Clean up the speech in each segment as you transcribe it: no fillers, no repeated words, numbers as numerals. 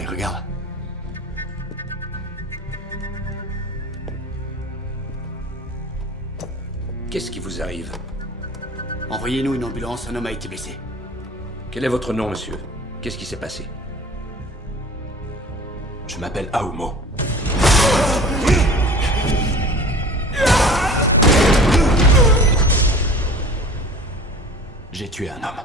Kai, regarde. Qu'est-ce qui vous arrive? Envoyez-nous une ambulance, un homme a été blessé. Quel est votre nom, monsieur? Qu'est-ce qui s'est passé? Je m'appelle Aomo. J'ai tué un homme.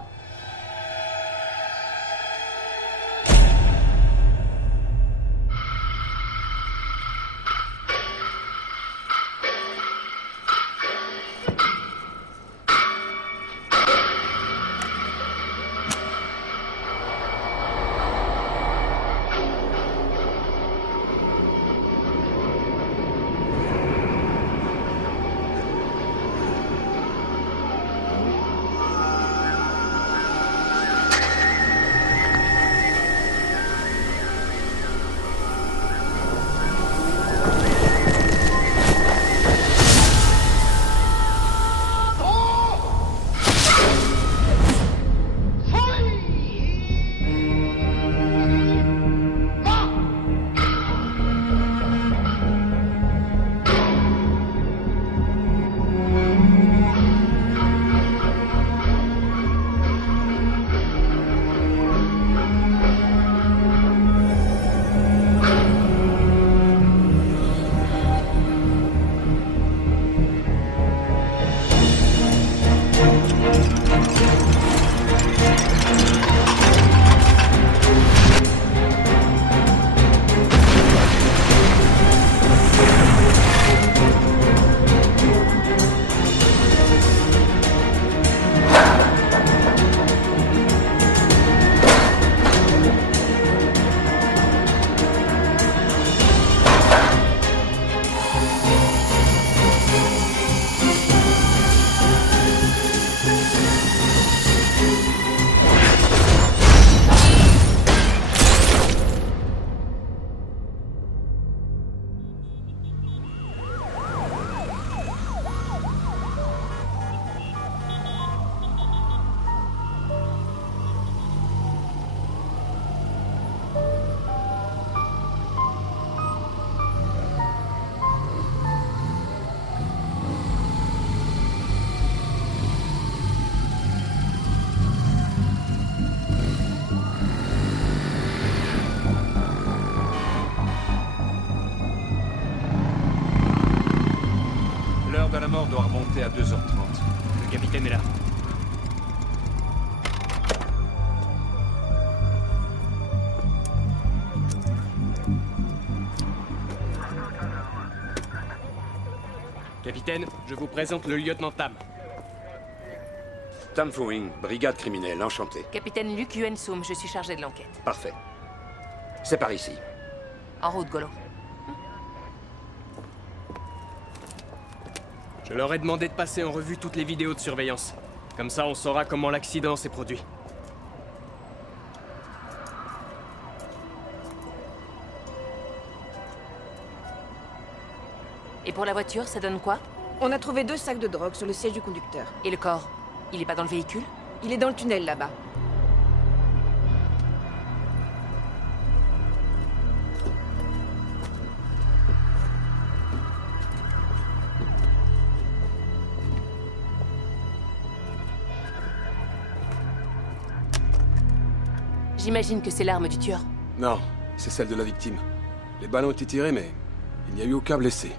L'heure de la mort doit remonter à 2h30. Le capitaine est là. Capitaine, je vous présente le lieutenant Tam. Tam Fu-Wing, brigade criminelle, enchanté. Capitaine Luc Yuan-Sum, je suis chargé de l'enquête. Parfait. C'est par ici. En route, Golo. Je leur ai demandé de passer en revue toutes les vidéos de surveillance. Comme ça, on saura comment l'accident s'est produit. Et pour la voiture, ça donne quoi? On a trouvé 2 sacs de drogue sur le siège du conducteur. Et le corps? Il est pas dans le véhicule? Il est dans le tunnel là-bas. J'imagine que c'est l'arme du tueur. Non, c'est celle de la victime. Les balles ont été tirées, mais il n'y a eu aucun blessé.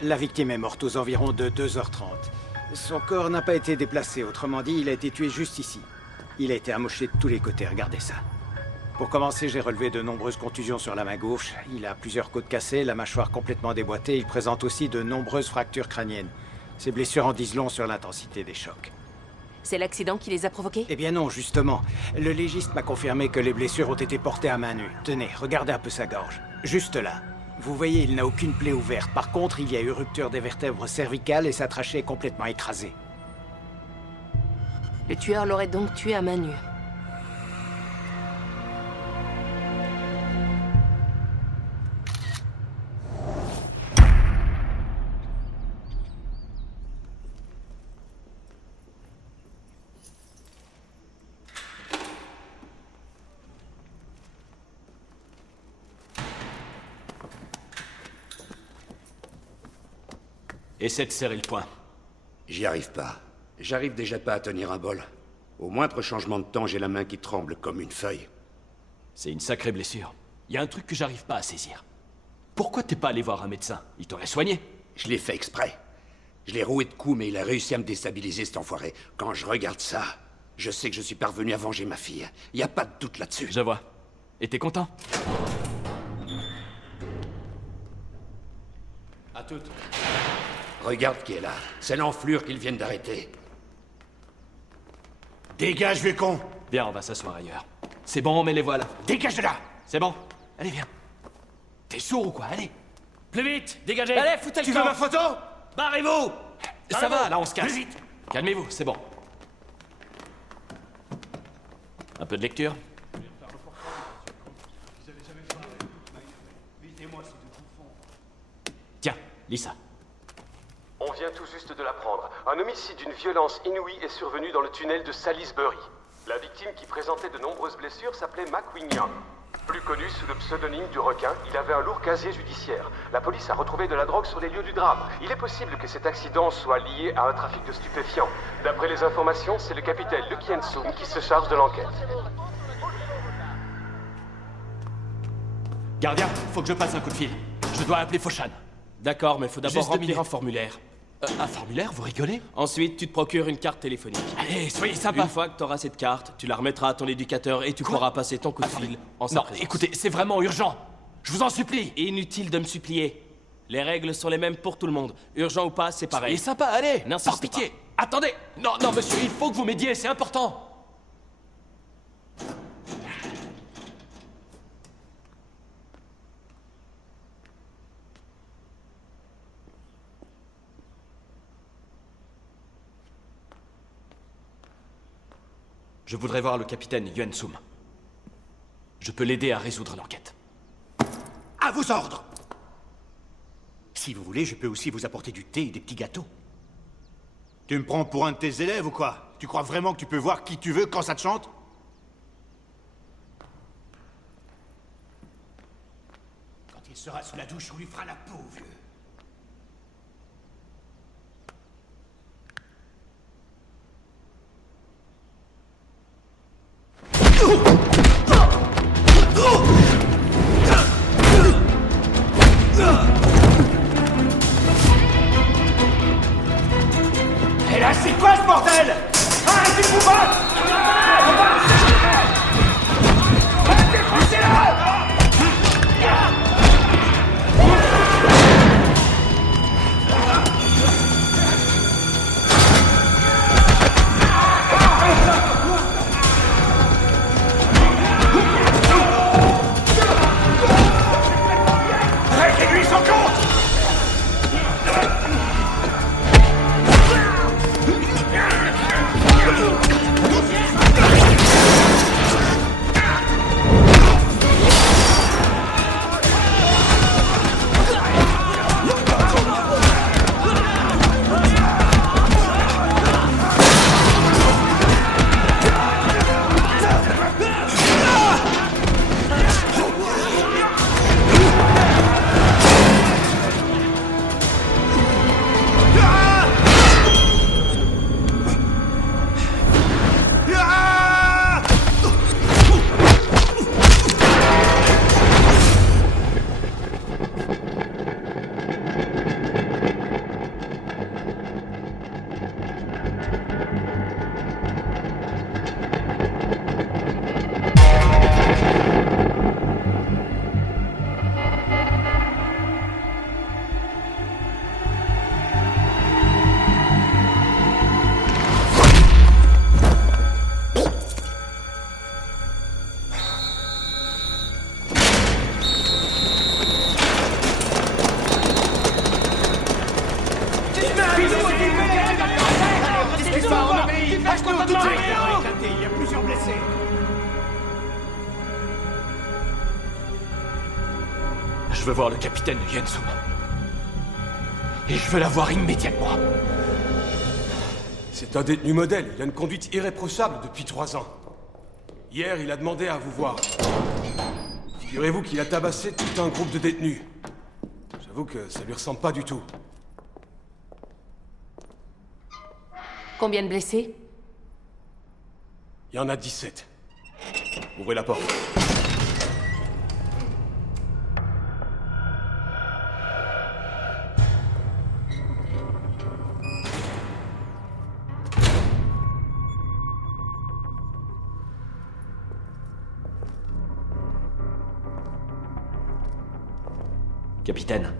La victime est morte aux environs de 2h30. Son corps n'a pas été déplacé, autrement dit, il a été tué juste ici. Il a été amoché de tous les côtés, regardez ça. Pour commencer, j'ai relevé de nombreuses contusions sur la main gauche. Il a plusieurs côtes cassées, la mâchoire complètement déboîtée. Il présente aussi de nombreuses fractures crâniennes. Ces blessures en disent long sur l'intensité des chocs. C'est l'accident qui les a provoqués? Eh bien non, justement. Le légiste m'a confirmé que les blessures ont été portées à main nue. Tenez, regardez un peu sa gorge. Juste là. Vous voyez, il n'a aucune plaie ouverte. Par contre, il y a eu rupture des vertèbres cervicales et sa trachée est complètement écrasée. Le tueur l'aurait donc tué à main nue. Essaie de serrer le poing. J'y arrive pas. J'arrive déjà pas à tenir un bol. Au moindre changement de temps, j'ai la main qui tremble comme une feuille. C'est une sacrée blessure. Y a un truc que j'arrive pas à saisir. Pourquoi t'es pas allé voir un médecin? Il t'aurait soigné. Je l'ai fait exprès. Je l'ai roué de coups, mais il a réussi à me déstabiliser, cet enfoiré. Quand je regarde ça, je sais que je suis parvenu à venger ma fille. Y a pas de doute là-dessus. Je vois. Et t'es content? À toutes. Regarde qui est là. C'est l'enflure qu'ils viennent d'arrêter. Dégage, vieux con! Bien, on va s'asseoir ailleurs. C'est bon, mais les voilà. Dégage de là! C'est bon. Allez, viens. T'es sourd ou quoi? Allez. Plus vite, dégagez. Allez, foutez le Tu camp. veux ma photo? Barrez-vous. Ça va, là, on se casse. Plus vite! Calmez-vous, c'est bon. Un peu de lecture? Tiens, lis ça. On vient tout juste de l'apprendre. Un homicide d'une violence inouïe est survenu dans le tunnel de Salisbury. La victime, qui présentait de nombreuses blessures, s'appelait McWingham. Plus connu sous le pseudonyme du requin, il avait un lourd casier judiciaire. La police a retrouvé de la drogue sur les lieux du drame. Il est possible que cet accident soit lié à un trafic de stupéfiants. D'après les informations, c'est le capitaine Luke Yensum qui se charge de l'enquête. Gardien, faut que je passe un coup de fil. Je dois appeler Foshan. D'accord, mais faut d'abord Juste 2 remplir minutes. un formulaire. Un formulaire, vous rigolez? Ensuite, tu te procures une carte téléphonique. Allez, soyez sympa. Une fois que tu auras cette carte, tu la remettras à ton éducateur et tu pourras passer ton coup de fil en sa Non, présence. écoutez, c'est vraiment urgent. Je vous en supplie. Inutile de me supplier. Les règles sont les mêmes pour tout le monde. Urgent ou pas, c'est pareil. Soyez sympa, allez. N'insiste Par pitié. Attendez. Non, non, monsieur, il faut que vous m'aidiez, c'est important. Je voudrais voir le capitaine Yuan Sum. Je peux l'aider à résoudre l'enquête. À vos ordres! Si vous voulez, je peux aussi vous apporter du thé et des petits gâteaux. Tu me prends pour un de tes élèves ou quoi? Tu crois vraiment que tu peux voir qui tu veux quand ça te chante? Quand il sera sous la douche, on lui fera la peau, vieux. Et là, c'est quoi ce bordel? Arrêtez de vous battre! Réglez-lui son compte! Il y a plusieurs blessés. Je veux voir le capitaine Yuan Sum. Et je veux la voir immédiatement. C'est un détenu modèle. Il a une conduite irréprochable depuis 3 ans. Hier, il a demandé à vous voir. Figurez-vous qu'il a tabassé tout un groupe de détenus. J'avoue que ça lui ressemble pas du tout. Combien de blessés? Il y en a 17. Ouvrez la porte. Capitaine,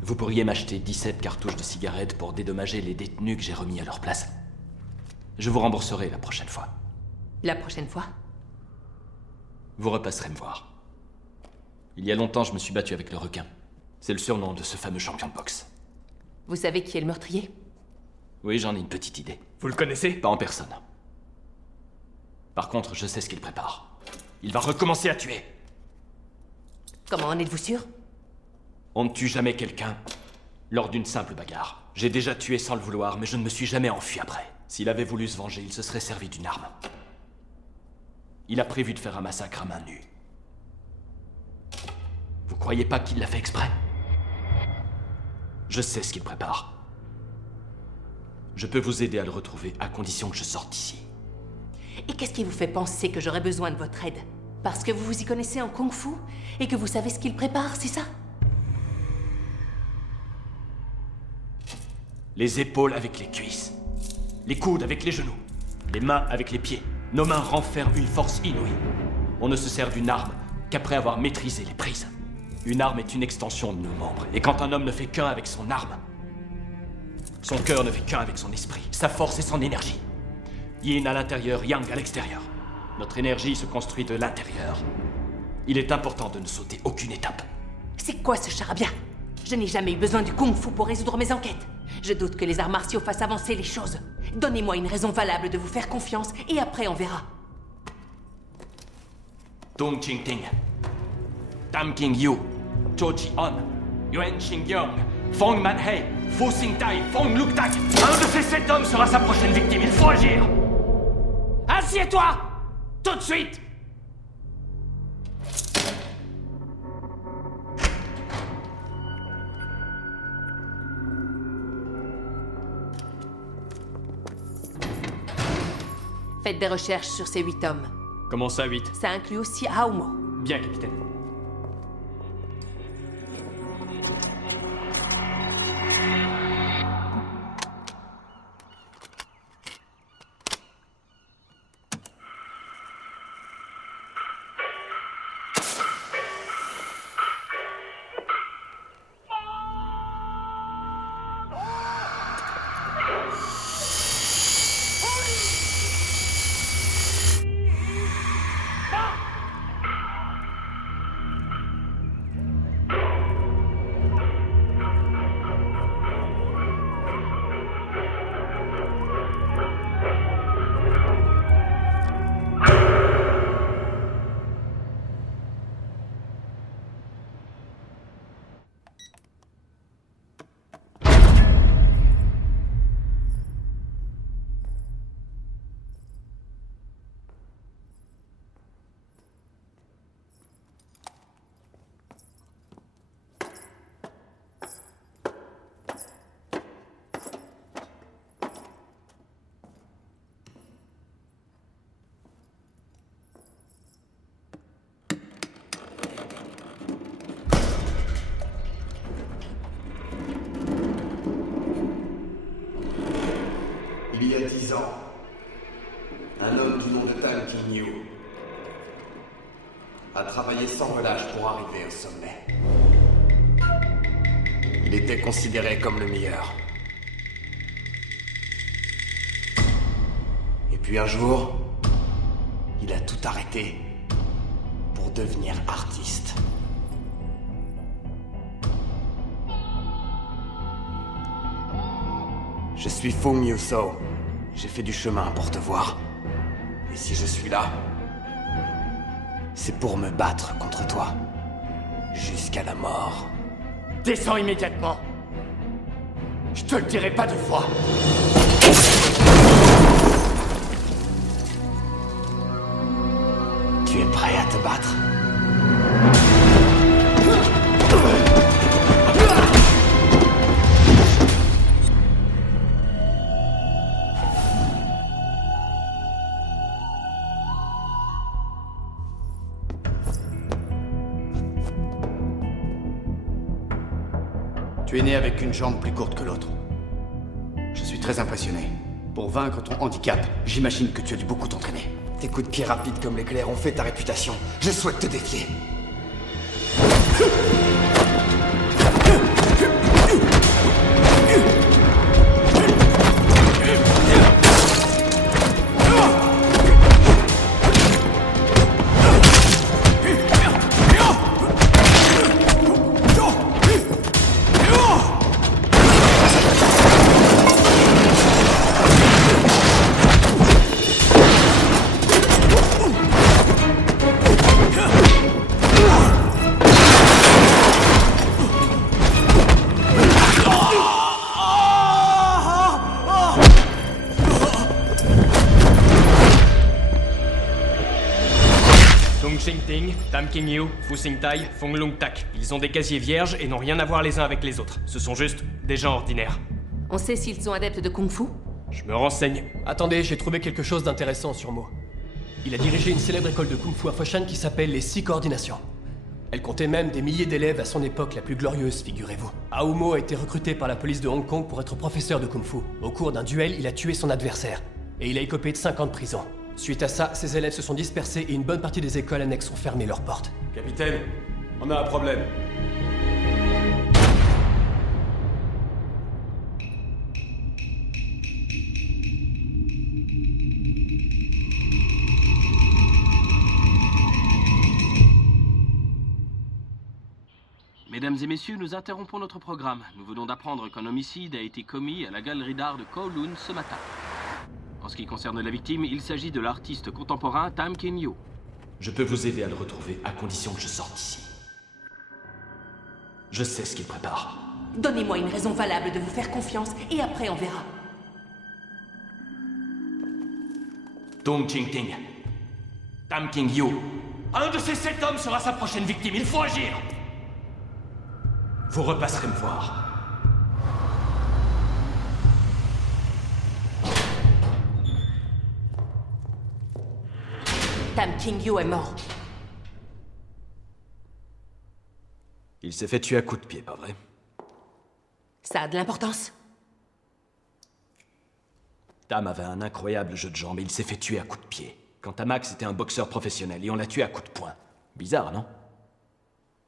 vous pourriez m'acheter 17 cartouches de cigarettes pour dédommager les détenus que j'ai remis à leur place. Je vous rembourserai la prochaine fois. La prochaine fois? Vous repasserez me voir. Il y a longtemps, je me suis battu avec le requin. C'est le surnom de ce fameux champion de boxe. Vous savez qui est le meurtrier? Oui, j'en ai une petite idée. Vous le connaissez? Pas en personne. Par contre, je sais ce qu'il prépare. Il va recommencer à tuer. Comment en êtes-vous sûr? On ne tue jamais quelqu'un lors d'une simple bagarre. J'ai déjà tué sans le vouloir, mais je ne me suis jamais enfui après. S'il avait voulu se venger, il se serait servi d'une arme. Il a prévu de faire un massacre à main nue. Vous croyez pas qu'il l'a fait exprès? Je sais ce qu'il prépare. Je peux vous aider à le retrouver, à condition que je sorte d'ici. Et qu'est-ce qui vous fait penser que j'aurais besoin de votre aide? Parce que vous vous y connaissez en kung-fu et que vous savez ce qu'il prépare, c'est ça? Les épaules avec les cuisses. Les coudes avec les genoux. Les mains avec les pieds. Nos mains renferment une force inouïe. On ne se sert d'une arme qu'après avoir maîtrisé les prises. Une arme est une extension de nos membres. Et quand un homme ne fait qu'un avec son arme, son cœur ne fait qu'un avec son esprit, sa force et son énergie. Yin à l'intérieur, Yang à l'extérieur. Notre énergie se construit de l'intérieur. Il est important de ne sauter aucune étape. C'est quoi ce charabia? Je n'ai jamais eu besoin du kung-fu pour résoudre mes enquêtes. Je doute que les arts martiaux fassent avancer les choses. Donnez-moi une raison valable de vous faire confiance, et après on verra. Tung Ching Ting, Tam King Yu, Cho Chi On, Yuan Xing Yong, Fong Man Hei, Fu Sing Tai, Fong Luk Tak. Un de ces 7 hommes sera sa prochaine victime, il faut agir. Assieds-toi! Tout de suite! Faites des recherches sur ces 8 hommes. Comment ça, 8? Ça inclut aussi Aomo. Bien, capitaine. Il y a 10 ans, un homme du nom de Tang King Yu a travaillé sans relâche pour arriver au sommet. Il était considéré comme le meilleur. Et puis un jour, il a tout arrêté pour devenir artiste. Je suis Fong Yu-So. J'ai fait du chemin pour te voir. Et si je suis là, c'est pour me battre contre toi. Jusqu'à la mort. Descends immédiatement. Je te le dirai pas 2 fois. Tu es prêt à te battre? Tu es né avec une jambe plus courte que l'autre. Je suis très impressionné. Pour vaincre ton handicap, j'imagine que tu as dû beaucoup t'entraîner. Tes coups de pied rapides comme l'éclair ont fait ta réputation. Je souhaite te défier. Tung Ching Ting, Tam King Yu, Fu Sing Tai, Fong Lung Tak. Ils ont des casiers vierges et n'ont rien à voir les uns avec les autres. Ce sont juste des gens ordinaires. On sait s'ils sont adeptes de Kung Fu? Je me renseigne. Attendez, j'ai trouvé quelque chose d'intéressant sur Mo. Il a dirigé une célèbre école de Kung Fu à Foshan qui s'appelle les 6 Coordinations. Elle comptait même des milliers d'élèves à son époque la plus glorieuse, figurez-vous. Aomo a été recruté par la police de Hong Kong pour être professeur de Kung Fu. Au cours d'un duel, il a tué son adversaire. Et il a écopé de 5 ans de prison. Suite à ça, ses élèves se sont dispersés et une bonne partie des écoles annexes ont fermé leurs portes. Capitaine, on a un problème. Mesdames et messieurs, nous interrompons notre programme. Nous venons d'apprendre qu'un homicide a été commis à la galerie d'art de Kowloon ce matin. En ce qui concerne la victime, il s'agit de l'artiste contemporain Tam Kin Yu. Je peux vous aider à le retrouver à condition que je sorte d'ici. Je sais ce qu'il prépare. Donnez-moi une raison valable de vous faire confiance et après on verra. Tung Ching Ting, Tam King Yu. Un de ces 7 hommes sera sa prochaine victime. Il faut agir. Vous repasserez me voir. Tam King Yu est mort. Il s'est fait tuer à coups de pied, pas vrai? Ça a de l'importance? Tam avait un incroyable jeu de jambes et il s'est fait tuer à coups de pied. Quant à Max, c'était un boxeur professionnel et on l'a tué à coups de poing. Bizarre, non?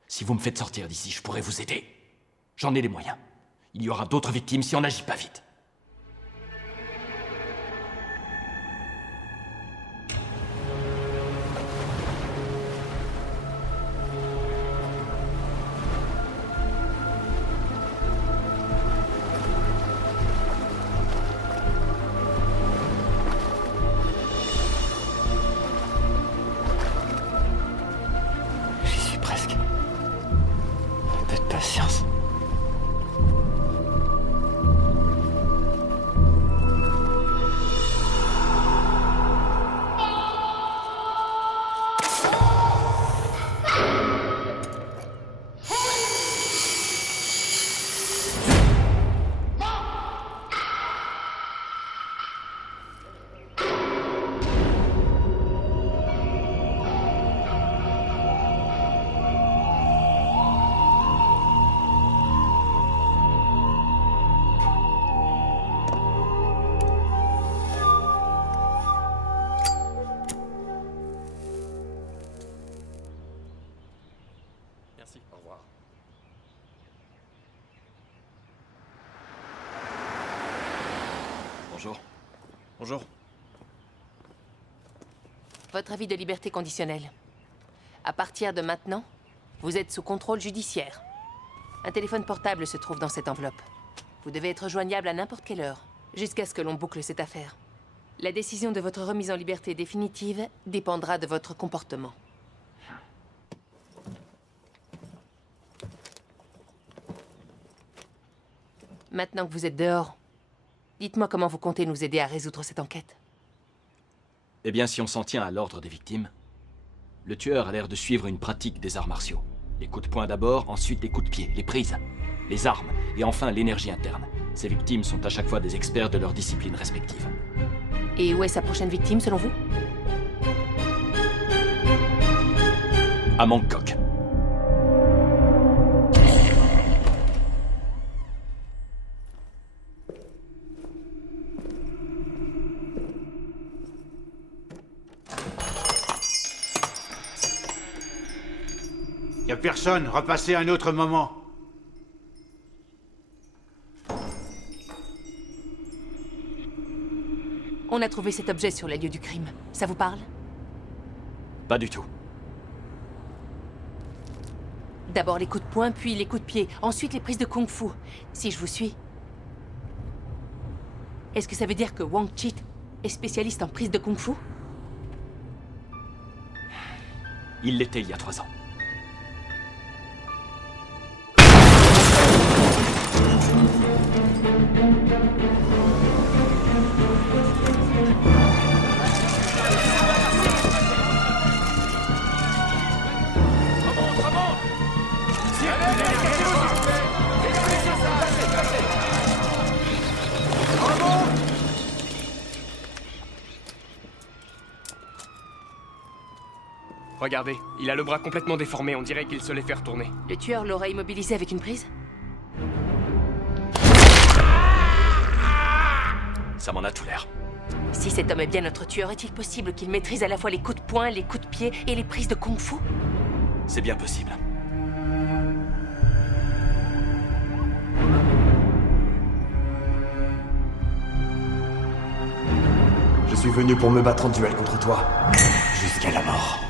Si vous me faites sortir d'ici, je pourrais vous aider. J'en ai les moyens. Il y aura d'autres victimes si on n'agit pas vite. J'y suis presque. Un peu de patience. Merci. Au revoir. Bonjour. Bonjour. Votre avis de liberté conditionnelle. À partir de maintenant, vous êtes sous contrôle judiciaire. Un téléphone portable se trouve dans cette enveloppe. Vous devez être joignable à n'importe quelle heure, jusqu'à ce que l'on boucle cette affaire. La décision de votre remise en liberté définitive dépendra de votre comportement. Maintenant que vous êtes dehors, dites-moi comment vous comptez nous aider à résoudre cette enquête. Eh bien, si on s'en tient à l'ordre des victimes, le tueur a l'air de suivre une pratique des arts martiaux. Les coups de poing d'abord, ensuite les coups de pied, les prises, les armes, et enfin l'énergie interne. Ces victimes sont à chaque fois des experts de leur discipline respective. Et où est sa prochaine victime, selon vous? À Bangkok. a personne. Repassez un autre moment. On a trouvé cet objet sur les lieux du crime. Ça vous parle? Pas du tout. D'abord les coups de poing, puis les coups de pied. Ensuite les prises de kung-fu. Si je vous suis. Est-ce que ça veut dire que Wang Chit est spécialiste en prise de kung-fu? Il l'était il y a 3 ans. Regardez, il a le bras complètement déformé, on dirait qu'il se l'est fait retourner. Le tueur l'aurait immobilisé avec une prise? Ça m'en a tout l'air. Si cet homme est bien notre tueur, est-il possible qu'il maîtrise à la fois les coups de poing, les coups de pied et les prises de kung-fu? C'est bien possible. Je suis venu pour me battre en duel contre toi. Jusqu'à la mort.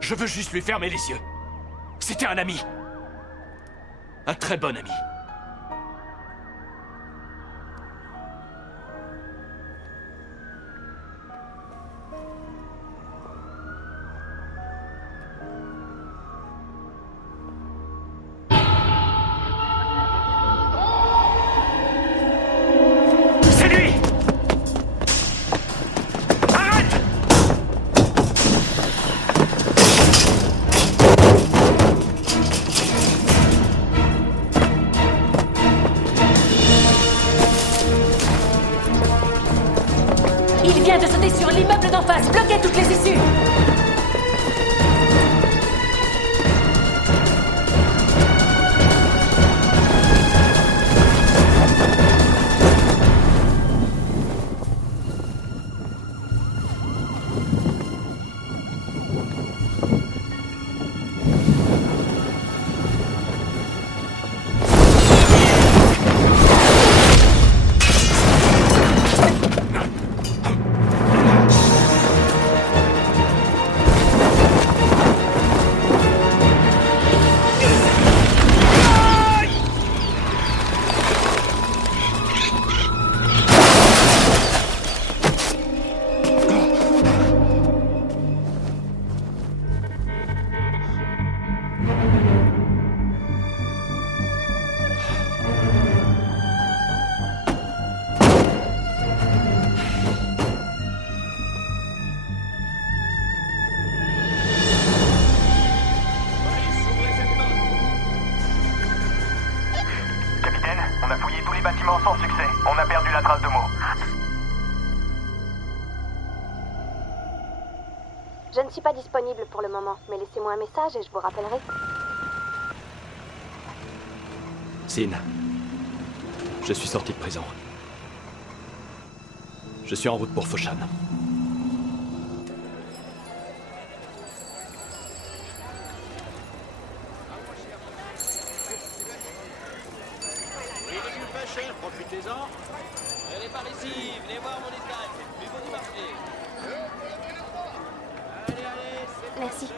Je veux juste lui fermer les yeux. C'était un ami. Un très bon ami. C'est lui! Il vient de sauter sur l'immeuble d'en face, bloquez toutes les issues. renseignements sans succès. On a perdu la trace de Mo. Je ne suis pas disponible pour le moment, mais laissez-moi un message et je vous rappellerai. Sin, je suis sorti de prison. Je suis en route pour Foshan. Profitez-en. Venez par ici, venez voir mon étal. Plus beau du marché. Merci.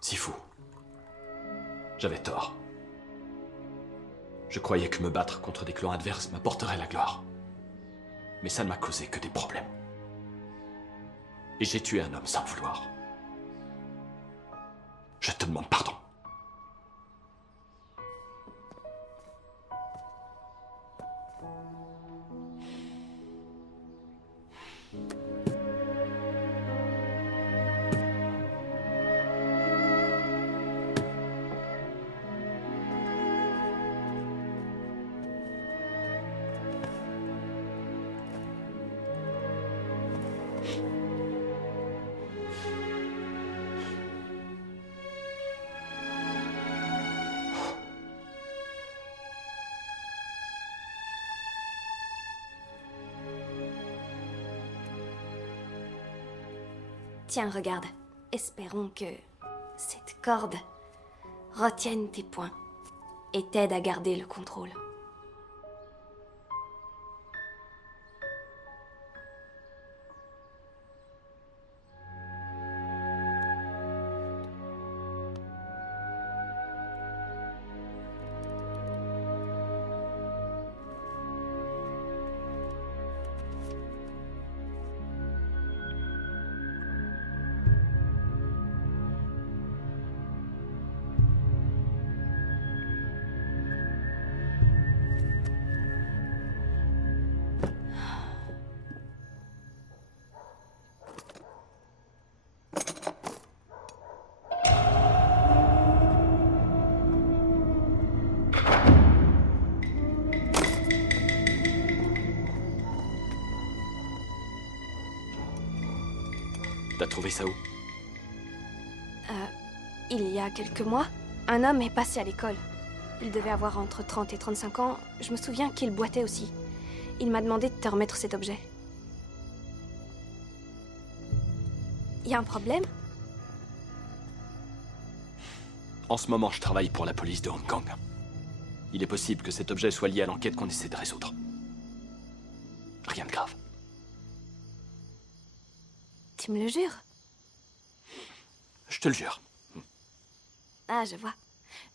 Sifu. J'avais tort. Je croyais que me battre contre des clans adverses m'apporterait la gloire. Mais ça ne m'a causé que des problèmes. Et j'ai tué un homme sans le vouloir. Je te demande pardon. Tiens, regarde. Espérons que cette corde retienne tes poings et t'aide à garder le contrôle. T'as trouvé ça où? Il y a quelques mois, un homme est passé à l'école. Il devait avoir entre 30 et 35 ans. Je me souviens qu'il boitait aussi. Il m'a demandé de te remettre cet objet. Il y a un problème? En ce moment, je travaille pour la police de Hong Kong. Il est possible que cet objet soit lié à l'enquête qu'on essaie de résoudre. Rien de grave. Tu me le jures? Je te le jure. Ah, je vois.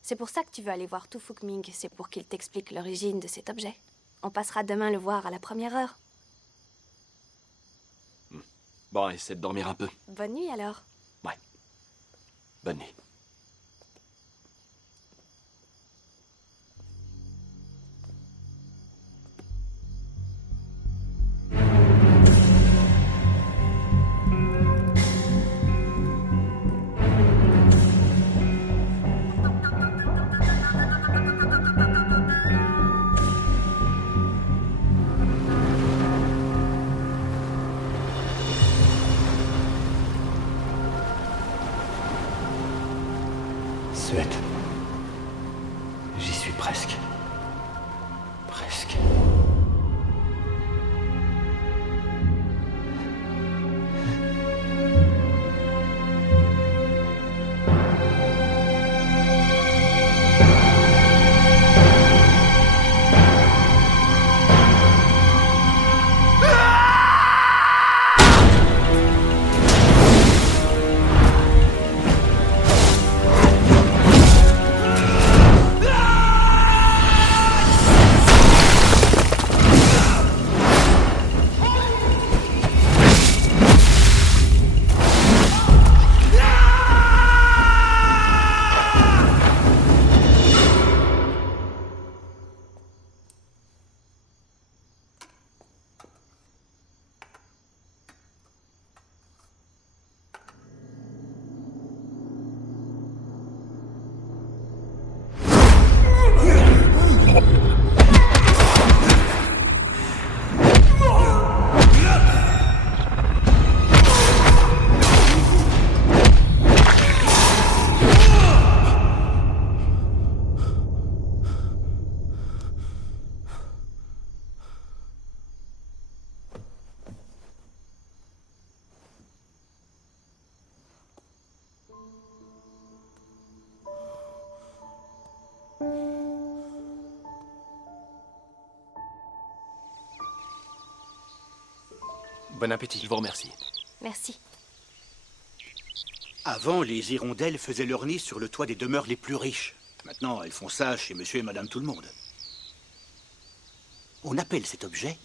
C'est pour ça que tu veux aller voir Tu Fuk Ming. C'est pour qu'il t'explique l'origine de cet objet. On passera demain le voir à la première heure. Bon, essaie de dormir un peu. Bonne nuit alors. Ouais. Bonne nuit. Suette. J'y suis presque. Presque. Bon appétit. Je vous remercie. Merci. Avant, les hirondelles faisaient leur nid sur le toit des demeures les plus riches. Maintenant, elles font ça chez monsieur et madame tout le monde. On appelle cet objet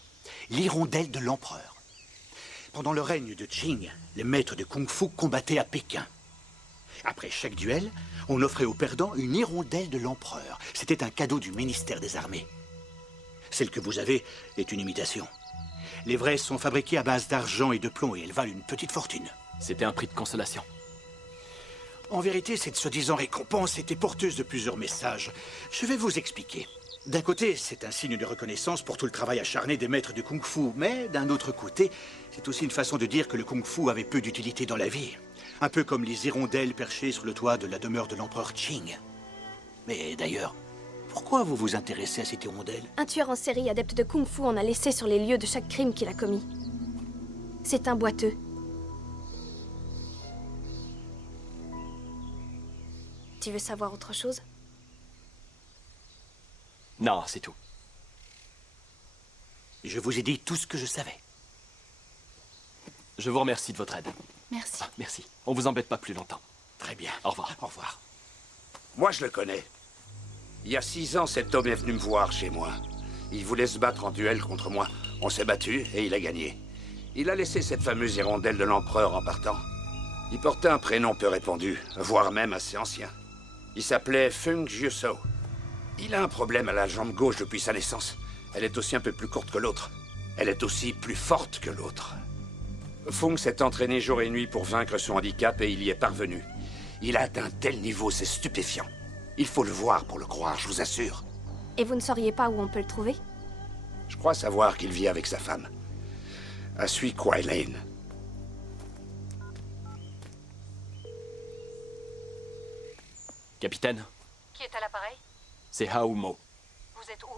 l'hirondelle de l'empereur. Pendant le règne de Qing, les maîtres de kung-fu combattaient à Pékin. Après chaque duel, on offrait aux perdants une hirondelle de l'empereur. C'était un cadeau du ministère des Armées. Celle que vous avez est une imitation. Les vraies sont fabriquées à base d'argent et de plomb et elles valent une petite fortune. C'était un prix de consolation. En vérité, cette soi-disant récompense était porteuse de plusieurs messages. Je vais vous expliquer. D'un côté, c'est un signe de reconnaissance pour tout le travail acharné des maîtres du kung-fu. Mais d'un autre côté, c'est aussi une façon de dire que le kung-fu avait peu d'utilité dans la vie. Un peu comme les hirondelles perchées sur le toit de la demeure de l'empereur Qing. Mais d'ailleurs, pourquoi vous vous intéressez à cette hirondelle? Un tueur en série adepte de kung-fu en a laissé sur les lieux de chaque crime qu'il a commis. C'est un boiteux. Tu veux savoir autre chose? Non, c'est tout. Je vous ai dit tout ce que je savais. Je vous remercie de votre aide. Merci. Ah, merci. On vous embête pas plus longtemps. Très bien. Au revoir. Au revoir. Moi, je le connais. Il y a 6 ans, cet homme est venu me voir chez moi. Il voulait se battre en duel contre moi. On s'est battu et il a gagné. Il a laissé cette fameuse hirondelle de l'empereur en partant. Il portait un prénom peu répandu, voire même assez ancien. Il s'appelait Feng Jiuso. Il a un problème à la jambe gauche depuis sa naissance. Elle est aussi un peu plus courte que l'autre. Elle est aussi plus forte que l'autre. Feng s'est entraîné jour et nuit pour vaincre son handicap et il y est parvenu. Il a atteint un tel niveau, c'est stupéfiant. Il faut le voir pour le croire, je vous assure. Et vous ne sauriez pas où on peut le trouver? Je crois savoir qu'il vit avec sa femme. À Sui Kwai Lane. Capitaine, Qui est à l'appareil? c'est Haomo. Vous êtes où?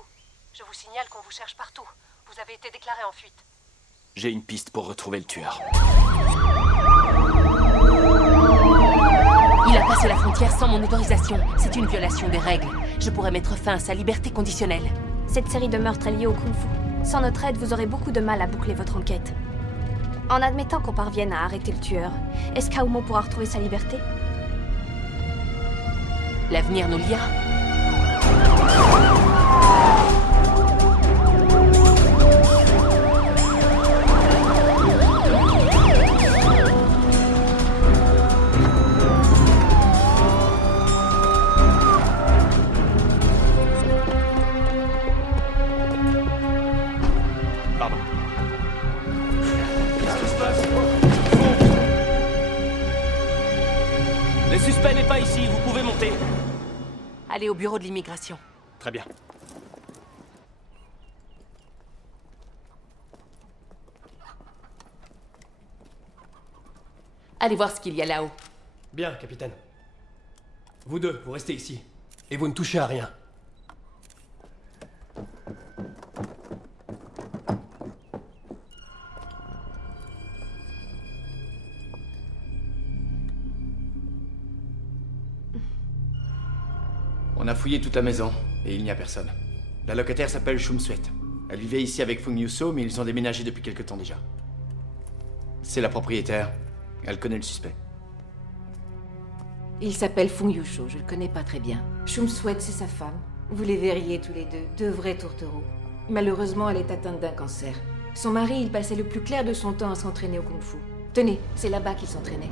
Je vous signale qu'on vous cherche partout. Vous avez été déclaré en fuite. J'ai une piste pour retrouver le tueur. Il a passé la frontière sans mon autorisation. C'est une violation des règles. Je pourrais mettre fin à sa liberté conditionnelle. Cette série de meurtres est liée au kung-fu. Sans notre aide, vous aurez beaucoup de mal à boucler votre enquête. En admettant qu'on parvienne à arrêter le tueur, est-ce qu'Aomo pourra retrouver sa liberté? L'avenir nous liera. Pardon. Qu'est-ce qui se passe? Le suspect n'est pas ici, vous pouvez monter. Allez au bureau de l'immigration. Très bien. Allez voir ce qu'il y a là-haut. Bien, capitaine. Vous deux, vous restez ici. Et vous ne touchez à rien. On a fouillé toute la maison, et il n'y a personne. La locataire s'appelle Shum Sweat. Elle vivait ici avec Fung Yuso, mais ils ont déménagé depuis quelque temps déjà. C'est la propriétaire. Elle connaît le suspect. Il s'appelle Fung Yusho, je le connais pas très bien. Shum Sweat, c'est sa femme. Vous les verriez tous les deux vrais tourtereaux. Malheureusement, elle est atteinte d'un cancer. Son mari, il passait le plus clair de son temps à s'entraîner au kung-fu. Tenez, c'est là-bas qu'il s'entraînait.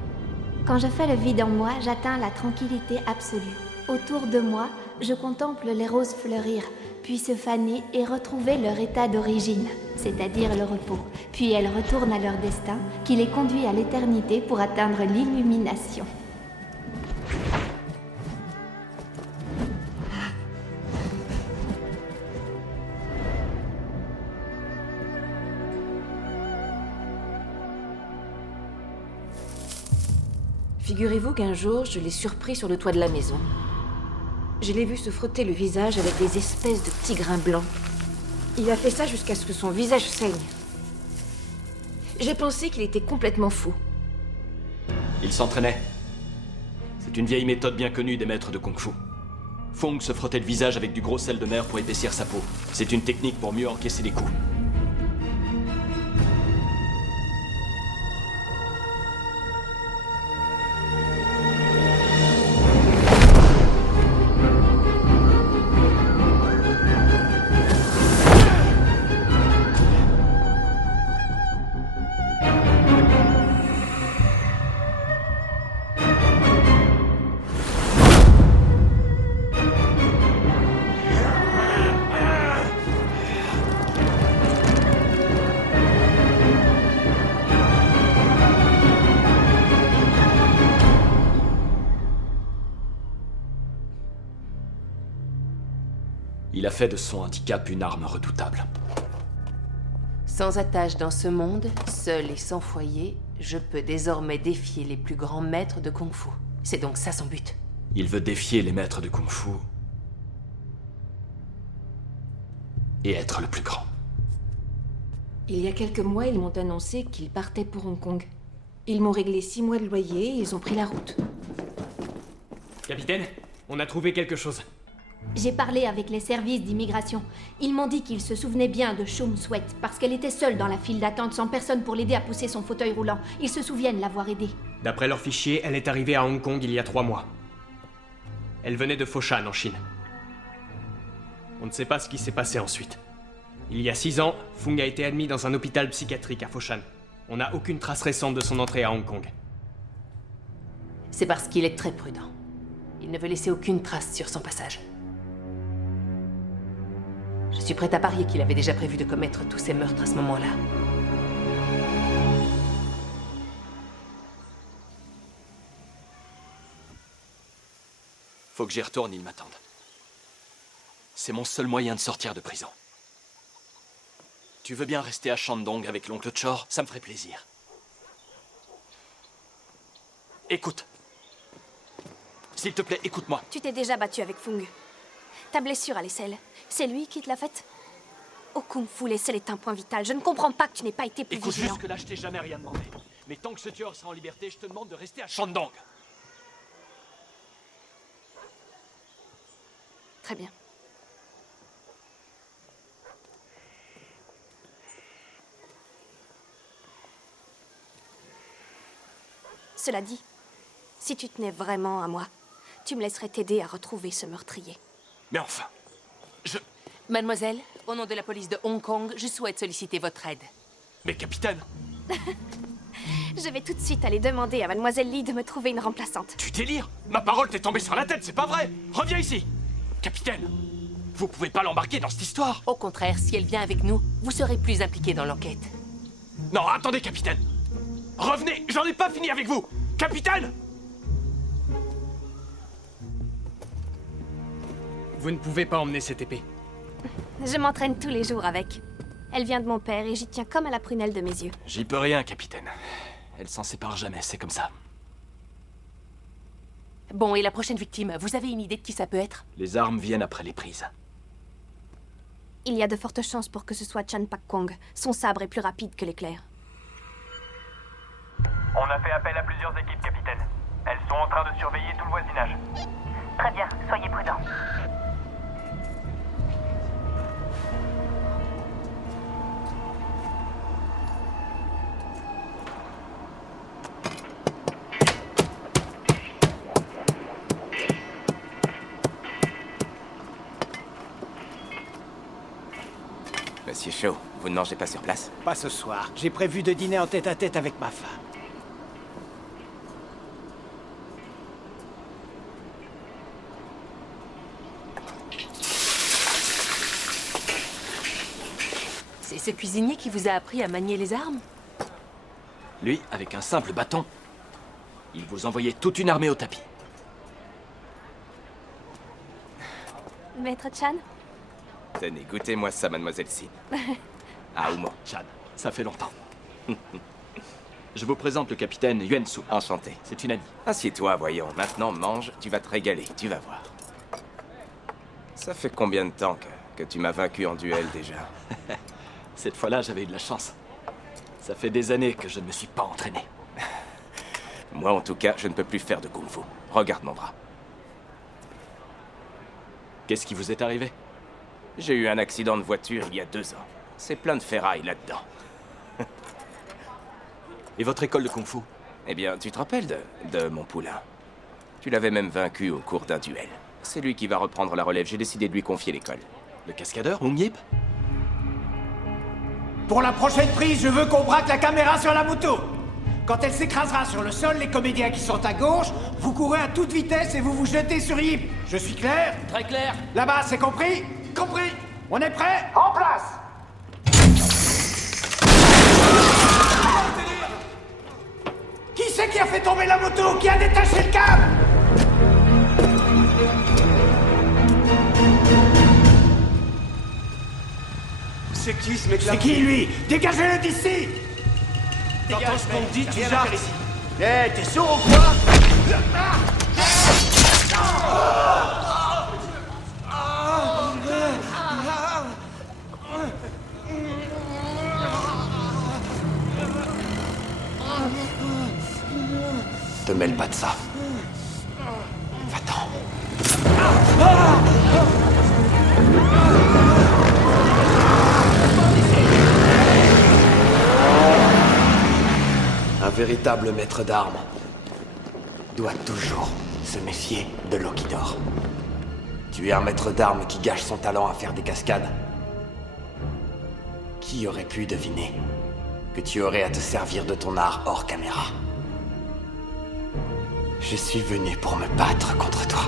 Quand je fais le vide en moi, j'atteins la tranquillité absolue. Autour de moi, je contemple les roses fleurir, puis se faner et retrouver leur état d'origine, c'est-à-dire le repos. Puis elles retournent à leur destin, qui les conduit à l'éternité pour atteindre l'illumination. Figurez-vous qu'un jour, je l'ai surpris sur le toit de la maison. Je l'ai vu se frotter le visage avec des espèces de petits grains blancs. Il a fait ça jusqu'à ce que son visage saigne. J'ai pensé qu'il était complètement fou. Il s'entraînait. C'est une vieille méthode bien connue des maîtres de Kung Fu. Fung se frottait le visage avec du gros sel de mer pour épaissir sa peau. C'est une technique pour mieux encaisser les coups. Il a fait de son handicap une arme redoutable. Sans attache dans ce monde, seul et sans foyer, je peux désormais défier les plus grands maîtres de Kung Fu. C'est donc ça son but. Il veut défier les maîtres de Kung Fu et être le plus grand. Il y a quelques mois, ils m'ont annoncé qu'ils partaient pour Hong Kong. Ils m'ont réglé 6 mois de loyer et ils ont pris la route. Capitaine, on a trouvé quelque chose. J'ai parlé avec les services d'immigration. Ils m'ont dit qu'ils se souvenaient bien de Shum Sweat parce qu'elle était seule dans la file d'attente sans personne pour l'aider à pousser son fauteuil roulant. Ils se souviennent l'avoir aidée. D'après leurs fichiers, elle est arrivée à Hong Kong il y a 3 mois. Elle venait de Foshan, en Chine. On ne sait pas ce qui s'est passé ensuite. Il y a 6 ans, Fung a été admis dans un hôpital psychiatrique à Foshan. On n'a aucune trace récente de son entrée à Hong Kong. C'est parce qu'il est très prudent. Il ne veut laisser aucune trace sur son passage. Je suis prête à parier qu'il avait déjà prévu de commettre tous ces meurtres à ce moment-là. Faut que j'y retourne, ils m'attendent. C'est mon seul moyen de sortir de prison. Tu veux bien rester à Shandong avec l'oncle Chor? Ça me ferait plaisir. Écoute. S'il te plaît, écoute-moi. Tu t'es déjà battu avec Fung. Ta blessure à l'aisselle, c'est lui qui te l'a faite? Au Kung Fu, l'aisselle est un point vital. Je ne comprends pas que tu n'aies pas été plus Écoute, vigilant. jusque-là, je t'ai jamais rien demandé. Mais tant que ce tueur sera en liberté, je te demande de rester à Shandong. Très bien. Cela dit, si tu tenais vraiment à moi, tu me laisserais t'aider à retrouver ce meurtrier. Mais enfin, Mademoiselle, au nom de la police de Hong Kong, je souhaite solliciter votre aide. Mais capitaine, Je vais tout de suite aller demander à Mademoiselle Lee de me trouver une remplaçante. tu délires? Ma parole t'est tombée sur la tête, c'est pas vrai! Reviens ici! Capitaine! Vous pouvez pas l'embarquer dans cette histoire. Au contraire, si elle vient avec nous, vous serez plus impliqué dans l'enquête. Non, attendez, capitaine. Revenez, j'en ai pas fini avec vous. Capitaine! Vous ne pouvez pas emmener cette épée. Je m'entraîne tous les jours avec. Elle vient de mon père et j'y tiens comme à la prunelle de mes yeux. J'y peux rien, capitaine. Elle s'en sépare jamais, c'est comme ça. Bon, et la prochaine victime, vous avez une idée de qui ça peut être? Les armes viennent après les prises. Il y a de fortes chances pour que ce soit Chan Pak Kwong. Son sabre est plus rapide que l'éclair. On a fait appel à plusieurs équipes, capitaine. Elles sont en train de surveiller tout le voisinage. Très bien, soyez prudents. Monsieur Shaw, vous ne mangez pas sur place? Pas ce soir. J'ai prévu de dîner en tête-à-tête avec ma femme. C'est ce cuisinier qui vous a appris à manier les armes? Lui, avec un simple bâton, il vous envoyait toute une armée au tapis. Maître Chan? Tenez, goûtez-moi ça, mademoiselle Sin. Ah, Oumo. Chan, ça fait longtemps. Je vous présente le capitaine Yuan Su. Enchanté. C'est une amie. Assieds-toi, voyons. Maintenant, mange, tu vas te régaler, tu vas voir. Ça fait combien de temps que tu m'as vaincu en duel, déjà? Cette fois-là, j'avais eu de la chance. Ça fait des années que je ne me suis pas entraîné. Moi, en tout cas, je ne peux plus faire de kung-fu. Regarde mon bras. Qu'est-ce qui vous est arrivé? J'ai eu un accident de voiture il y a 2 ans. C'est plein de ferraille là-dedans. Et votre école de kung-fu? Eh bien, tu te rappelles de mon poulain? Tu l'avais même vaincu au cours d'un duel. C'est lui qui va reprendre la relève. J'ai décidé de lui confier l'école. Le cascadeur, Hong Yip? Pour la prochaine prise, je veux qu'on braque la caméra sur la moto. Quand elle s'écrasera sur le sol, les comédiens qui sont à gauche, vous courez à toute vitesse et vous vous jetez sur Yip. Je suis clair? Très clair. Là-bas, c'est compris? Compris. On est prêt? En place. Qui c'est qui a fait tomber la moto? Qui a détaché le câble? C'est qui ce mec-là? C'est qui lui? Dégagez-le d'ici! T'entends ce qu'on me dit, tu Rien à jappes? faire ici. Eh, t'es sourd ou quoi? Te mêle pas de ça. Va-t'en. Un véritable maître d'armes doit toujours se méfier de l'eau qui dort. Tu es un maître d'armes qui gâche son talent à faire des cascades. Qui aurait pu deviner que tu aurais à te servir de ton art hors caméra? Je suis venu pour me battre contre toi.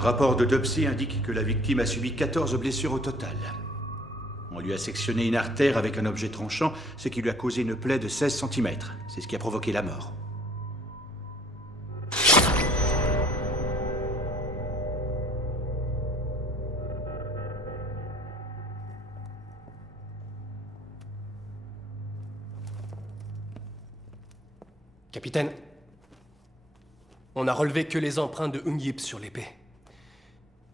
rapport d'autopsie indique que la victime a subi 14 blessures au total. On lui a sectionné une artère avec un objet tranchant, ce qui lui a causé une plaie de 16 cm. C'est ce qui a provoqué la mort. Capitaine, on a relevé que les empreintes de Hung Yip sur l'épée.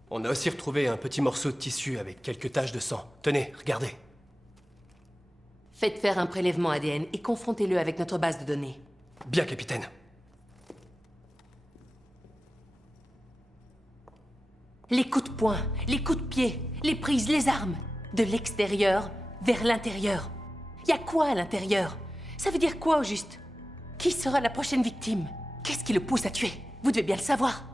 On a aussi retrouvé un petit morceau de tissu avec quelques taches de sang. Tenez, regardez. Faites faire un prélèvement ADN et confrontez-le avec notre base de données. Bien, capitaine. Les coups de poing, les coups de pied, les prises, les armes. De l'extérieur vers l'intérieur. Y a quoi à l'intérieur? Ça veut dire quoi au juste? Qui sera la prochaine victime? Qu'est-ce qui le pousse à tuer? Vous devez bien le savoir.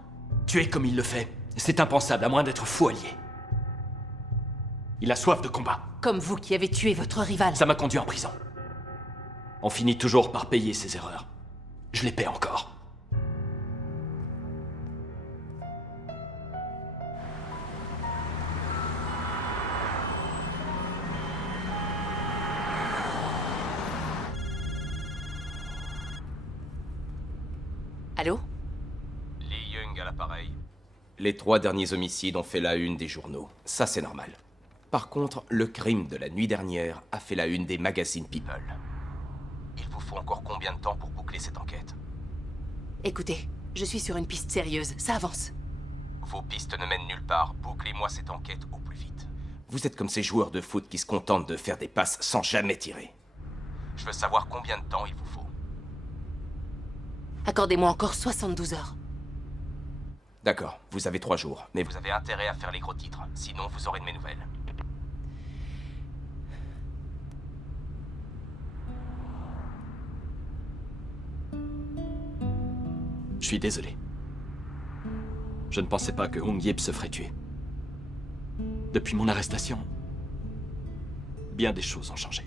Tuer comme il le fait, c'est impensable à moins d'être fou allié. Il a soif de combat. Comme vous qui avez tué votre rival. Ça m'a conduit en prison. On finit toujours par payer ses erreurs. Je les paie encore. Allô? Lee Young à l'appareil. Les 3 derniers homicides ont fait la une des journaux. Ça, c'est normal. Par contre, le crime de la nuit dernière a fait la une des magazines People. Il vous faut encore combien de temps pour boucler cette enquête? Écoutez, je suis sur une piste sérieuse. Ça avance. Vos pistes ne mènent nulle part. Bouclez-moi cette enquête au plus vite. Vous êtes comme ces joueurs de foot qui se contentent de faire des passes sans jamais tirer. Je veux savoir combien de temps il vous faut. Accordez-moi encore 72 heures. D'accord, vous avez 3 jours, mais vous avez intérêt à faire les gros titres, sinon vous aurez de mes nouvelles. Je suis désolé. Je ne pensais pas que Hung Yip se ferait tuer. Depuis mon arrestation, bien des choses ont changé.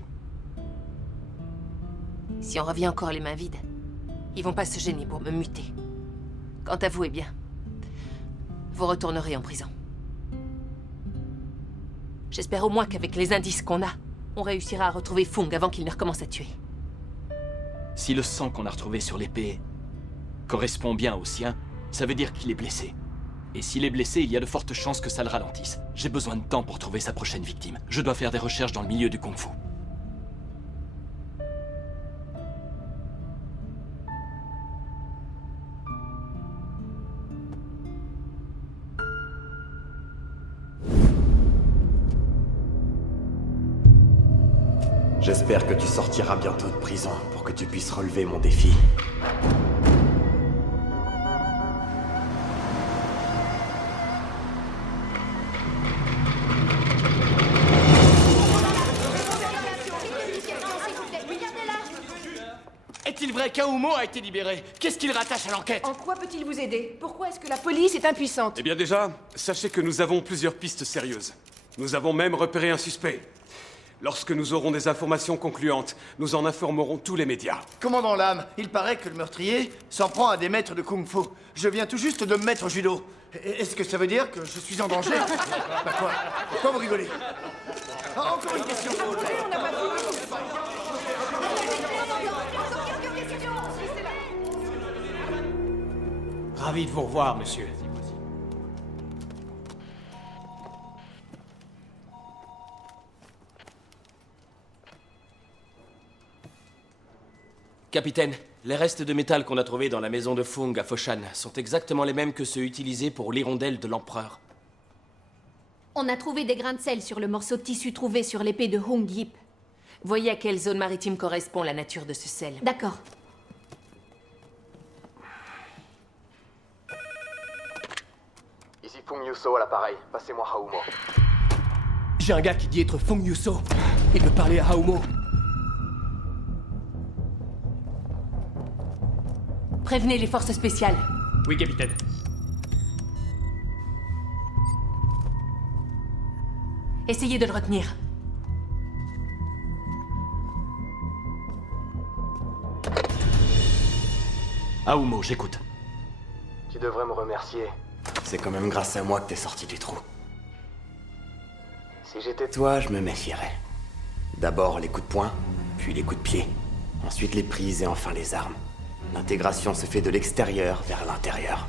Si on revient encore les mains vides, ils vont pas se gêner pour me muter. Quant à vous, eh bien, vous retournerez en prison. J'espère au moins qu'avec les indices qu'on a, on réussira à retrouver Fung avant qu'il ne recommence à tuer. Si le sang qu'on a retrouvé sur l'épée correspond bien au sien, ça veut dire qu'il est blessé. Et s'il est blessé, il y a de fortes chances que ça le ralentisse. J'ai besoin de temps pour trouver sa prochaine victime. Je dois faire des recherches dans le milieu du kung-fu. J'espère que tu sortiras bientôt de prison pour que tu puisses relever mon défi. Est-il vrai qu'Aoumo a été libéré? Qu'est-ce qu'il rattache à l'enquête? En quoi peut-il vous aider? Pourquoi est-ce que la police est impuissante? Eh bien déjà, sachez que nous avons plusieurs pistes sérieuses. Nous avons même repéré un suspect. Lorsque nous aurons des informations concluantes, nous en informerons tous les médias. Commandant Lam, il paraît que le meurtrier s'en prend à des maîtres de kung-fu. Je viens tout juste de me mettre au judo. Est-ce que ça veut dire que je suis en danger? Bah quoi? Pourquoi vous rigolez? Ah, encore une question. Ravi de vous revoir, monsieur. Capitaine, les restes de métal qu'on a trouvés dans la maison de Fung à Foshan sont exactement les mêmes que ceux utilisés pour l'hirondelle de l'empereur. On a trouvé des grains de sel sur le morceau de tissu trouvé sur l'épée de Hung Yip. Voyez à quelle zone maritime correspond la nature de ce sel. D'accord. Ici Fung Yuso à l'appareil. Passez-moi Haoumo. J'ai un gars qui dit être Fung Yuso. Il veut parler à Haoumo. Prévenez les forces spéciales. Oui, capitaine. Essayez de le retenir. Aoumo, j'écoute. Tu devrais me remercier. C'est quand même grâce à moi que t'es sorti du trou. Si j'étais toi, je me méfierais. D'abord les coups de poing, puis les coups de pied. Ensuite les prises et enfin les armes. L'intégration se fait de l'extérieur vers l'intérieur.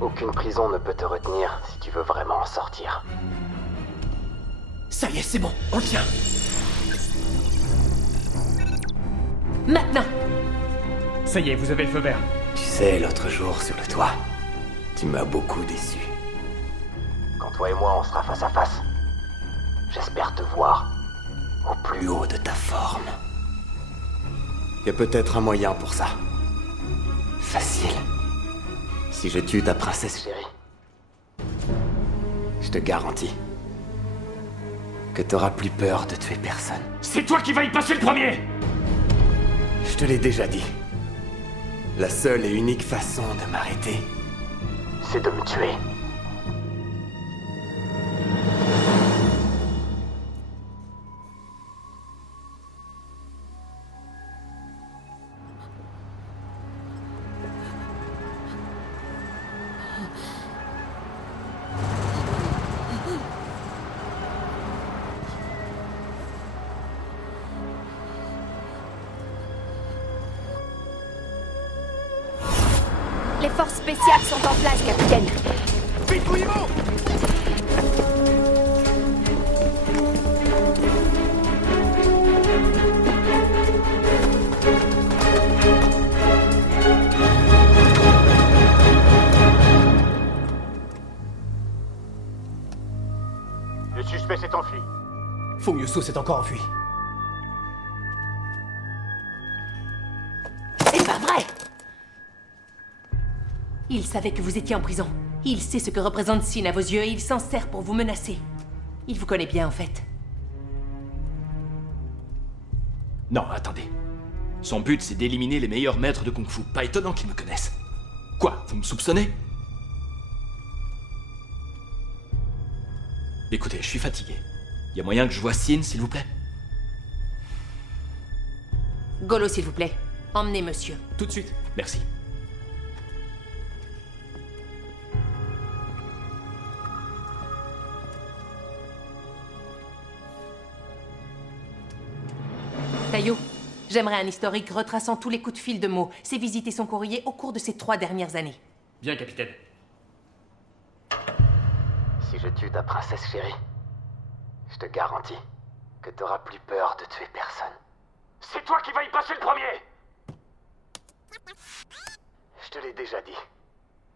Aucune prison ne peut te retenir si tu veux vraiment en sortir. Ça y est, c'est bon, on le tient. Maintenant! Ça y est, vous avez le feu vert. Tu sais, l'autre jour, sur le toit, tu m'as beaucoup déçu. Quand toi et moi, on sera face à face, j'espère te voir au plus haut de ta forme. Il y a peut-être un moyen pour ça. Facile. Si je tue ta princesse chérie, je te garantis que t'auras plus peur de tuer personne. C'est toi qui vas y passer le premier! Je te l'ai déjà dit. La seule et unique façon de m'arrêter, c'est de me tuer. Les forces spéciales sont en place, capitaine. Vite, Guillemot! Le suspect s'est enfui. Fung Yusu s'est encore enfui. C'est pas vrai! Il savait que vous étiez en prison. Il sait ce que représente Sin à vos yeux et il s'en sert pour vous menacer. Il vous connaît bien, en fait. Non, attendez. Son but, c'est d'éliminer les meilleurs maîtres de Kung Fu. Pas étonnant qu'ils me connaissent. Quoi, vous me soupçonnez? Écoutez, je suis fatigué. Y a moyen que je voie Sin, s'il vous plaît? Golo, s'il vous plaît. Emmenez monsieur. Tout de suite. Merci. Taillot, j'aimerais un historique retraçant tous les coups de fil de Mo, ses visites et son courrier au cours de ces 3 dernières années. Bien, capitaine. Si je tue ta princesse chérie, je te garantis que t'auras plus peur de tuer personne. C'est toi qui vas y passer le premier! Je te l'ai déjà dit.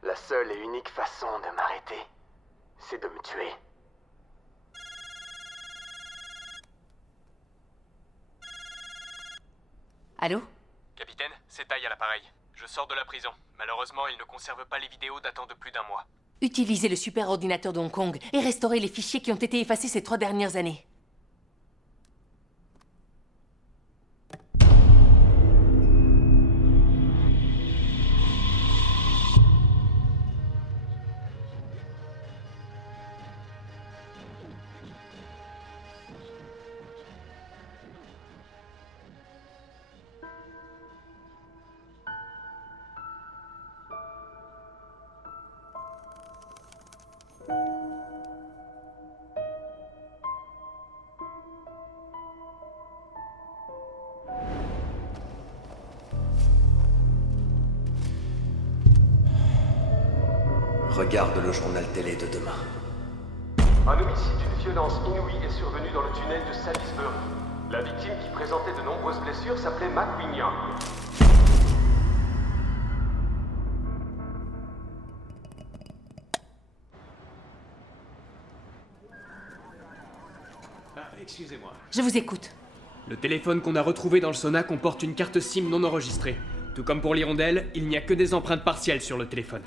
La seule et unique façon de m'arrêter, c'est de me tuer. Allô? Capitaine, c'est Tai à l'appareil. Je sors de la prison. Malheureusement, il ne conserve pas les vidéos datant de plus d'1 mois. Utilisez le super ordinateur de Hong Kong et restaurez les fichiers qui ont été effacés ces 3 dernières années. Regarde le journal télé de demain. Un homicide d'une violence inouïe est survenu dans le tunnel de Salisbury. La victime, qui présentait de nombreuses blessures, s'appelait Mac Wing-Young. Excusez-moi. Je vous écoute. Le téléphone qu'on a retrouvé dans le sauna comporte une carte SIM non enregistrée. Tout comme pour l'hirondelle, il n'y a que des empreintes partielles sur le téléphone.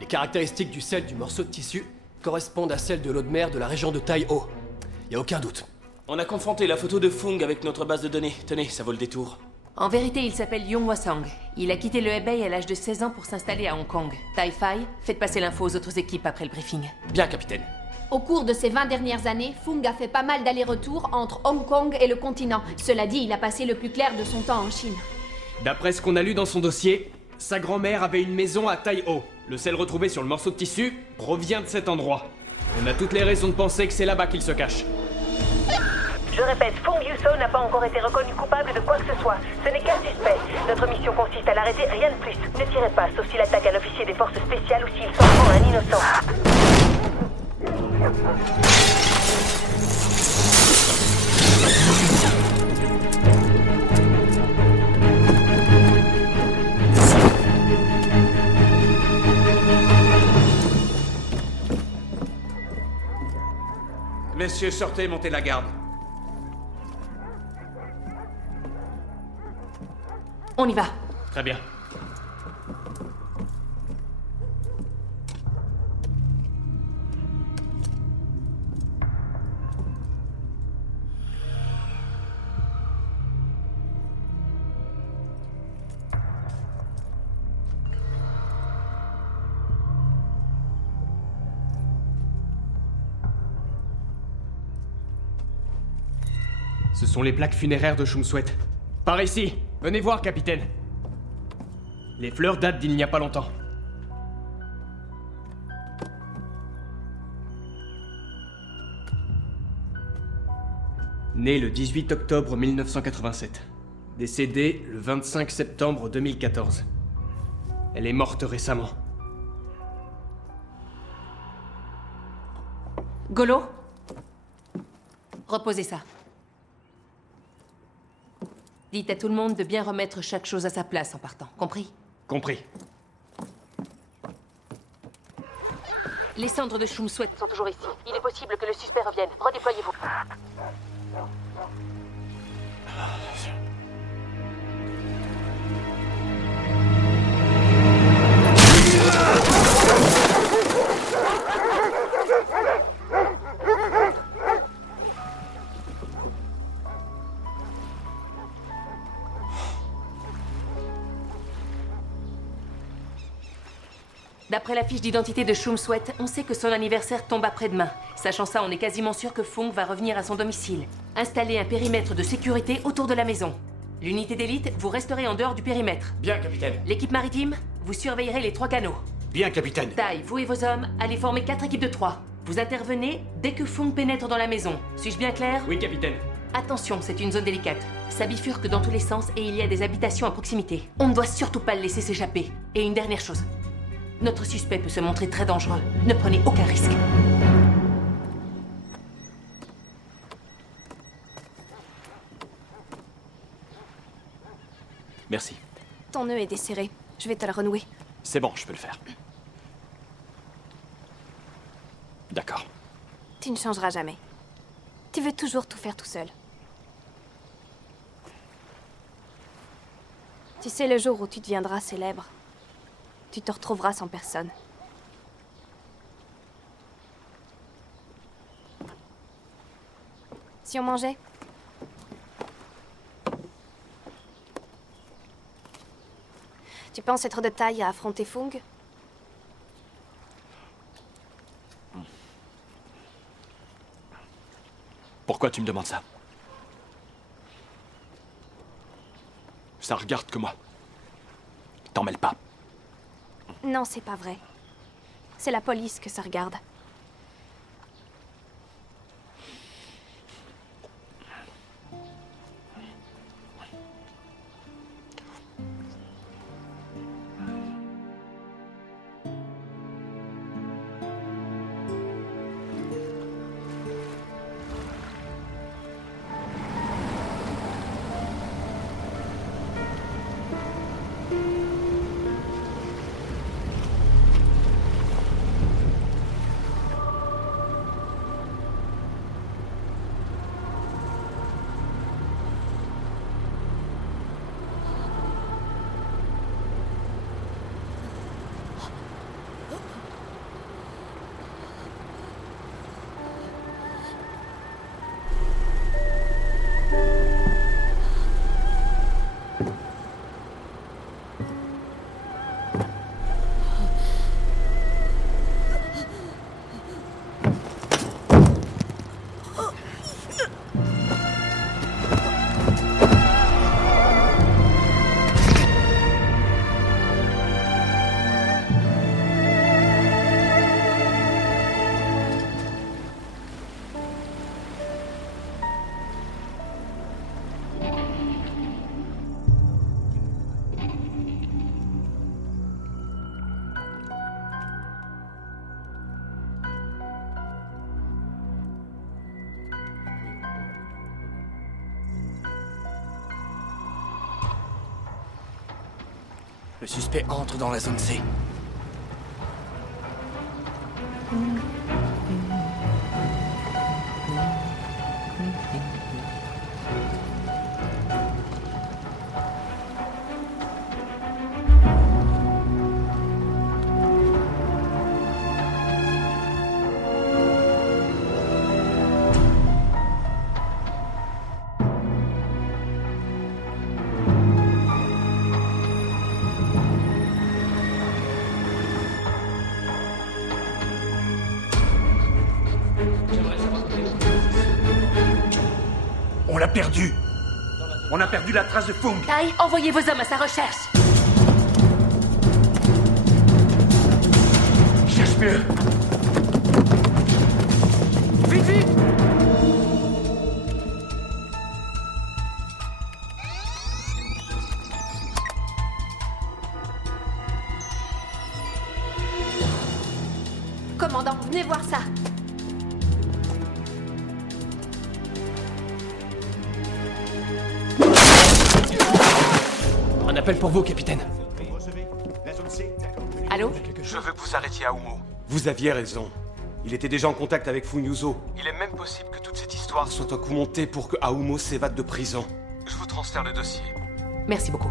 Les caractéristiques du sel du morceau de tissu correspondent à celles de l'eau de mer de la région de Tai-Ho. Y a aucun doute. On a confronté la photo de Fung avec notre base de données. Tenez, ça vaut le détour. En vérité, il s'appelle Yong Hwa-Sang. Il a quitté le Hebei à l'âge de 16 ans pour s'installer à Hong Kong. Tai Fai, faites passer l'info aux autres équipes après le briefing. Bien, capitaine. Au cours de ces 20 dernières années, Fung a fait pas mal d'allers-retours entre Hong Kong et le continent. Cela dit, il a passé le plus clair de son temps en Chine. D'après ce qu'on a lu dans son dossier, sa grand-mère avait une maison à Tai-O. Le sel retrouvé sur le morceau de tissu provient de cet endroit. On a toutes les raisons de penser que c'est là-bas qu'il se cache. Je répète, Fung Yuso n'a pas encore été reconnu coupable de quoi que ce soit. Ce n'est qu'un suspect. Notre mission consiste à l'arrêter, rien de plus. Ne tirez pas, sauf s'il attaque un officier des forces spéciales ou s'il s'en prend à un innocent. Messieurs, sortez, montez la garde. On y va. Très bien. Ce sont les plaques funéraires de Shumswet. Par ici. Venez voir, capitaine. Les fleurs datent d'il n'y a pas longtemps. Né le 18 octobre 1987. Décédée le 25 septembre 2014. Elle est morte récemment. Golo? Reposez ça. Dites à tout le monde de bien remettre chaque chose à sa place en partant, compris? Compris. Les cendres de Shumswet sont toujours ici. Il est possible que le suspect revienne. Redéployez-vous. D'après la fiche d'identité de Shumswet, on sait que son anniversaire tombe après-demain. Sachant ça, on est quasiment sûr que Fung va revenir à son domicile. Installez un périmètre de sécurité autour de la maison. L'unité d'élite, vous resterez en dehors du périmètre. Bien, capitaine. L'équipe maritime, vous surveillerez les 3 canaux. Bien, capitaine. Tai, vous et vos hommes, allez former 4 équipes de 3. Vous intervenez dès que Fung pénètre dans la maison. Suis-je bien clair? Oui, capitaine. Attention, c'est une zone délicate. Ça bifurque dans tous les sens et il y a des habitations à proximité. On ne doit surtout pas le laisser s'échapper. Et une dernière chose. Notre suspect peut se montrer très dangereux. Ne prenez aucun risque. Merci. Ton nœud est desserré. Je vais te le renouer. C'est bon, je peux le faire. D'accord. Tu ne changeras jamais. Tu veux toujours tout faire tout seul. Tu sais, le jour où tu deviendras célèbre, tu te retrouveras sans personne. Si on mangeait? Tu penses être de taille à affronter Fung? Pourquoi tu me demandes ça? Ça regarde que moi. T'en mêles pas. Non, c'est pas vrai. C'est la police que ça regarde. Le suspect entre dans la zone C. On l'a perdu. On a perdu la trace de Fung. Tai, envoyez vos hommes à sa recherche. Cherche mieux. Vite, vite! Commandant, venez voir ça. Un appel pour vous, capitaine. Allô? Je veux que vous arrêtiez Aoumo. Vous aviez raison. Il était déjà en contact avec Fung Yuzo. Il est même possible que toute cette histoire soit un coup monté pour que Aoumo s'évade de prison. Je vous transfère le dossier. Merci beaucoup.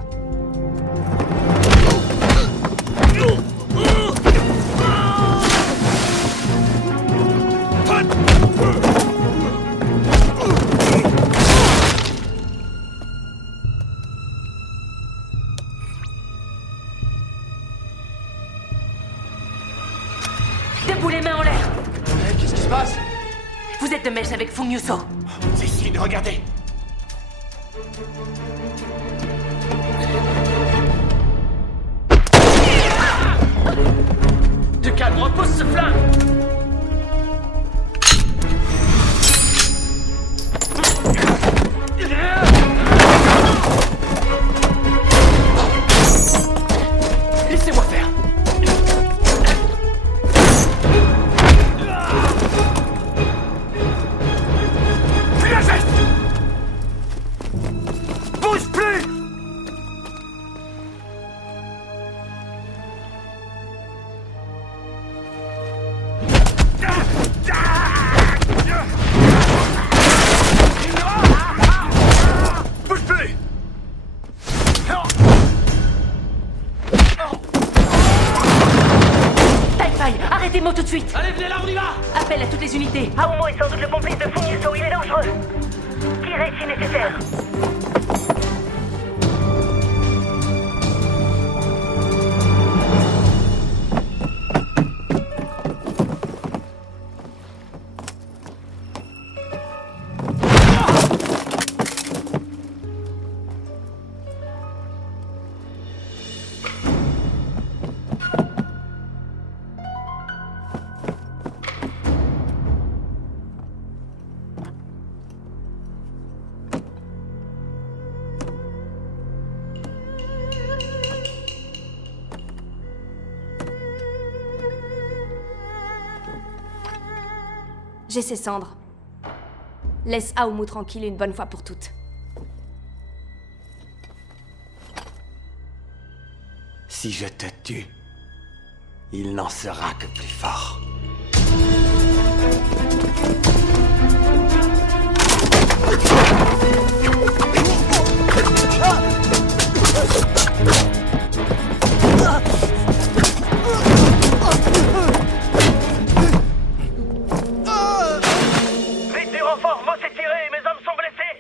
Debout, les mains en l'air! Qu'est-ce qui se passe? Vous êtes de mèche avec Fung Yuso. Cécile, regardez! Du calme, repousse ce flingue! Laissez-moi faire. Plus un geste! Bouge plus! Bouge plus! Tai-Pai, arrêtez-moi tout de suite! Allez, venez là, on y va! Appel à toutes les unités. Aoumo est sans doute le complice de Fung Yuso, il est dangereux. Tirez si nécessaire. J'ai ses cendres. Laisse Aoumo tranquille une bonne fois pour toutes. Si je te tue, il n'en sera que plus fort. Vite du renfort, Mo s'est tiré, mes hommes sont blessés!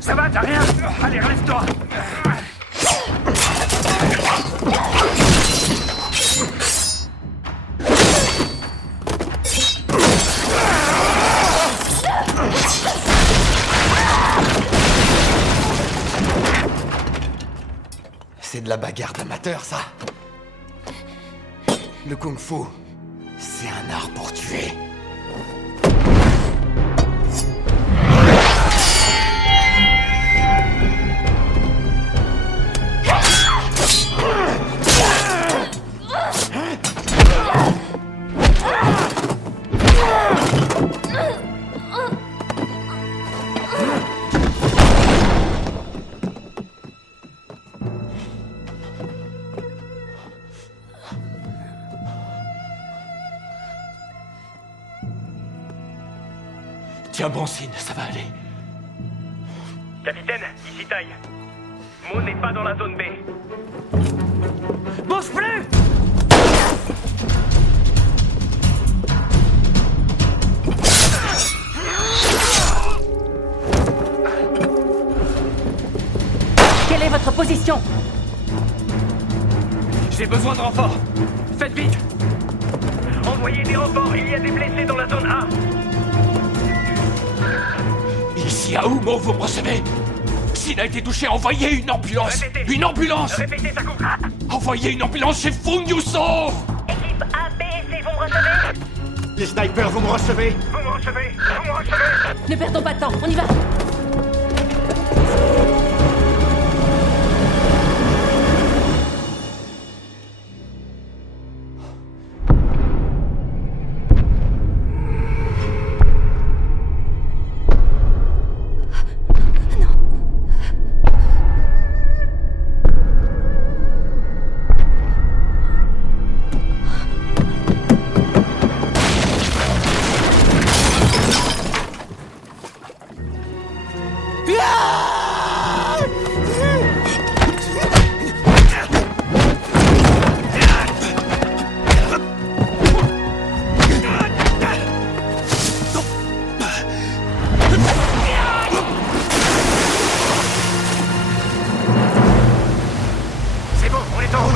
Ça va, t'as rien? Allez, relève-toi! C'est de la bagarre d'amateur, ça. Le kung-fu, c'est un art pour tuer. Tiens, bon signe, ça va aller. Capitaine, ici Tai. Mo n'est pas dans la zone B. Bouge plus! Quelle est votre position? J'ai besoin de renforts. Faites vite! Envoyez des renforts, il y a des blessés dans la zone A. Ici à Oumo, vous me recevez? Sin a été touché, envoyez une ambulance! Répétez. Une ambulance! Répétez, ça coupe. Envoyez une ambulance chez Fung Yuso! Équipe A, B et C, vous me recevez? Les snipers, vous me recevez? Vous me recevez? Vous me recevez? Ne perdons pas de temps, on y va! C'est bon, on est en route.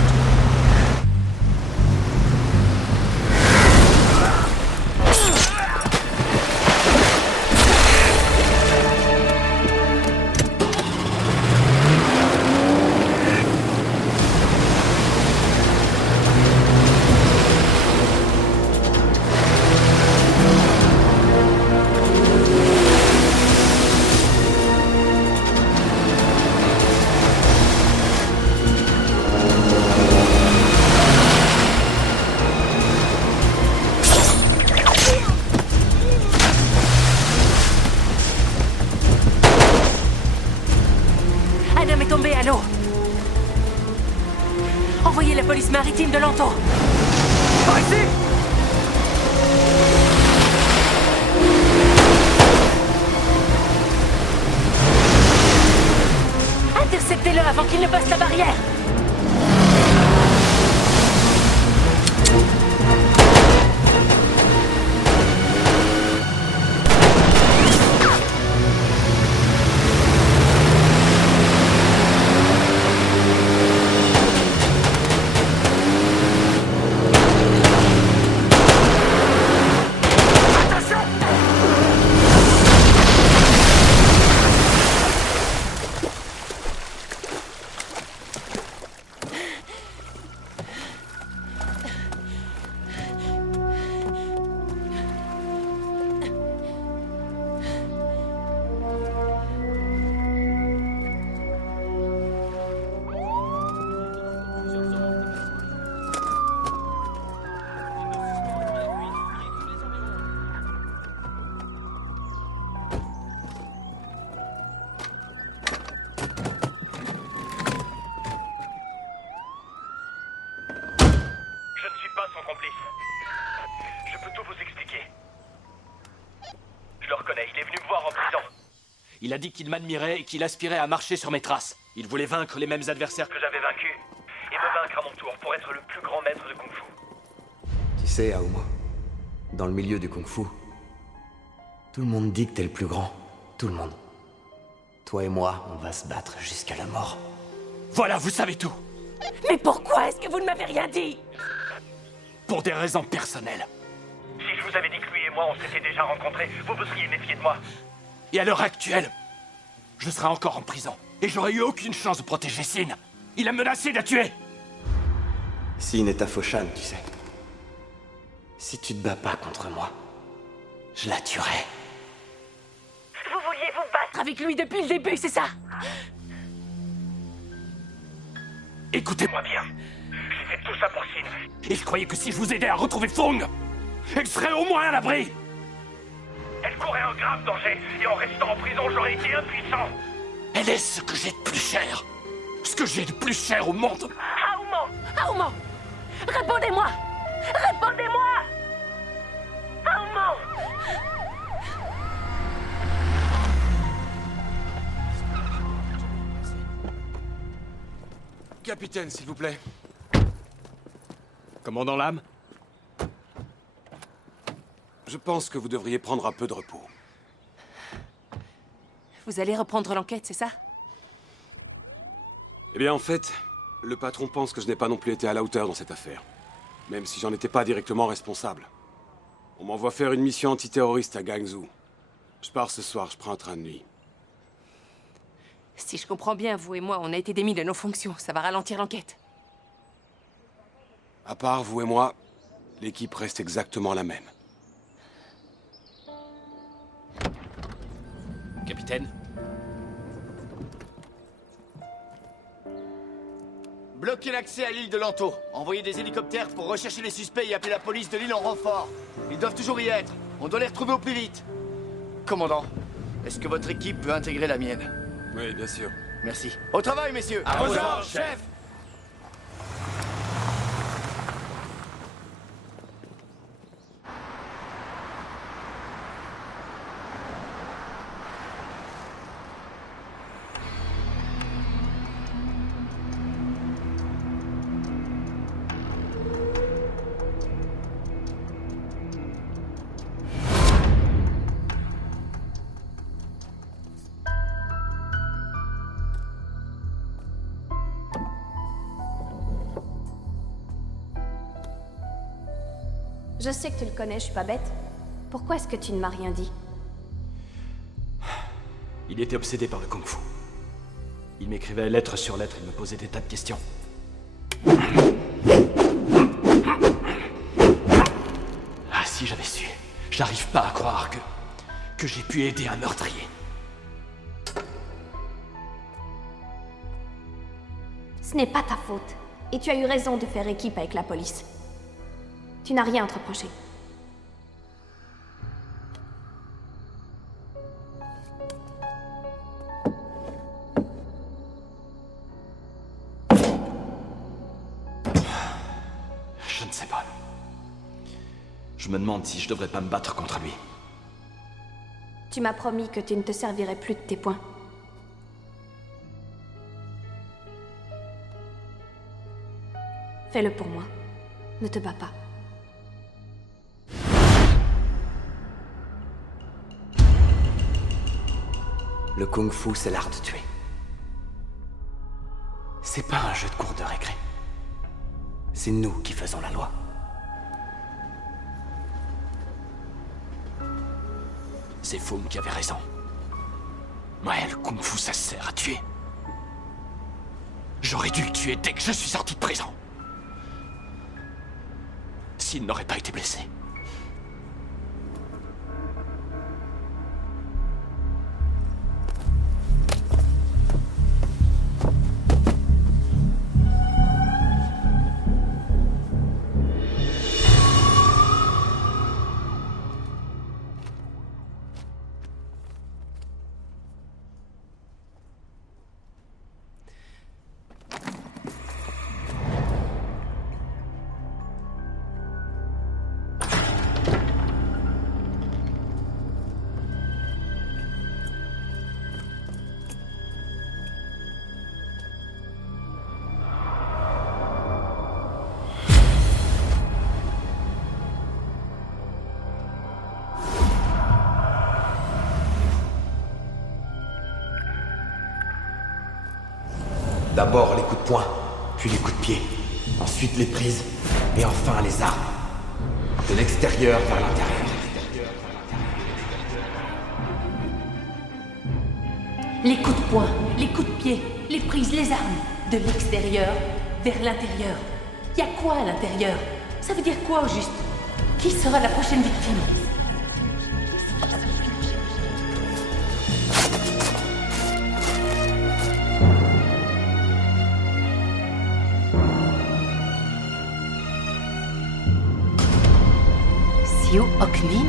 Un homme est tombé à l'eau. Envoyez la police maritime de Lanto. Par ici! Interceptez-le avant qu'il ne passe la barrière. Je ne suis pas son complice. Je peux tout vous expliquer. Je le reconnais, il est venu me voir en prison. Il a dit qu'il m'admirait et qu'il aspirait à marcher sur mes traces. Il voulait vaincre les mêmes adversaires Que j'avais vaincu. Et me vaincre à mon tour pour être le plus grand maître de Kung Fu. Tu sais, Aomo, dans le milieu du kung-fu, tout le monde dit que t'es le plus grand. Tout le monde. Toi et moi, on va se battre jusqu'à la mort. Voilà, vous savez tout. Mais pourquoi est-ce que vous ne m'avez rien dit? Pour des raisons personnelles. Si je vous avais dit que lui et moi on s'était déjà rencontrés, vous vous seriez méfié de moi. Et à l'heure actuelle, je serais encore en prison. Et j'aurais eu aucune chance de protéger Sin. Il a menacé de la tuer. Sin est à Foshan, tu sais. Si tu te bats pas contre moi, je la tuerai. Vous vouliez vous battre avec lui depuis le début, c'est ça? Écoutez-moi bien. J'ai fait tout ça pour Sin. Et je croyais que si je vous aidais à retrouver Fung, elle serait au moins à l'abri. Elle courait un grave danger, et en restant en prison, j'aurais été impuissant. Elle est ce que j'ai de plus cher. Ce que j'ai de plus cher au monde. Aoumo! Répondez-moi! Répondez-moi! Aoumo! Capitaine, s'il vous plaît. Commandant Lam? Je pense que vous devriez prendre un peu de repos. Vous allez reprendre l'enquête, c'est ça? Eh bien, en fait, le patron pense que je n'ai pas non plus été à la hauteur dans cette affaire. Même si j'en étais pas directement responsable. On m'envoie faire une mission antiterroriste à Gangzhou. Je pars ce soir, je prends un train de nuit. Si je comprends bien, vous et moi, on a été démis de nos fonctions. Ça va ralentir l'enquête. À part vous et moi, l'équipe reste exactement la même. Capitaine? Bloquez l'accès à l'île de Lanto. Envoyez des hélicoptères pour rechercher les suspects et appeler la police de l'île en renfort. Ils doivent toujours y être. On doit les retrouver au plus vite. Commandant, est-ce que votre équipe peut intégrer la mienne? Oui, bien sûr. Merci. Au travail, messieurs! À vos ordres, chef! Je sais que tu le connais, je suis pas bête. Pourquoi est-ce que tu ne m'as rien dit? Il était obsédé par le kung-fu. Il m'écrivait lettre sur lettre, il me posait des tas de questions. Ah, si j'avais su. J'arrive pas à croire que j'ai pu aider un meurtrier. Ce n'est pas ta faute. Et tu as eu raison de faire équipe avec la police. Tu n'as rien à te reprocher. Je ne sais pas. Je me demande si je devrais pas me battre contre lui. Tu m'as promis que tu ne te servirais plus de tes poings. Fais-le pour moi. Ne te bats pas. Le kung-fu, c'est l'art de tuer. C'est pas un jeu de cour de récré. C'est nous qui faisons la loi. C'est Fung qui avait raison. Ouais, le kung-fu, ça sert à tuer. J'aurais dû le tuer dès que je suis sorti de prison. S'il n'aurait pas été blessé. D'abord les coups de poing, puis les coups de pied, ensuite les prises, et enfin les armes. De l'extérieur vers l'intérieur. Les coups de poing, les coups de pied, les prises, les armes. De l'extérieur vers l'intérieur. Y a quoi à l'intérieur? Ça veut dire quoi au juste? Qui sera la prochaine victime? Sio Oknin?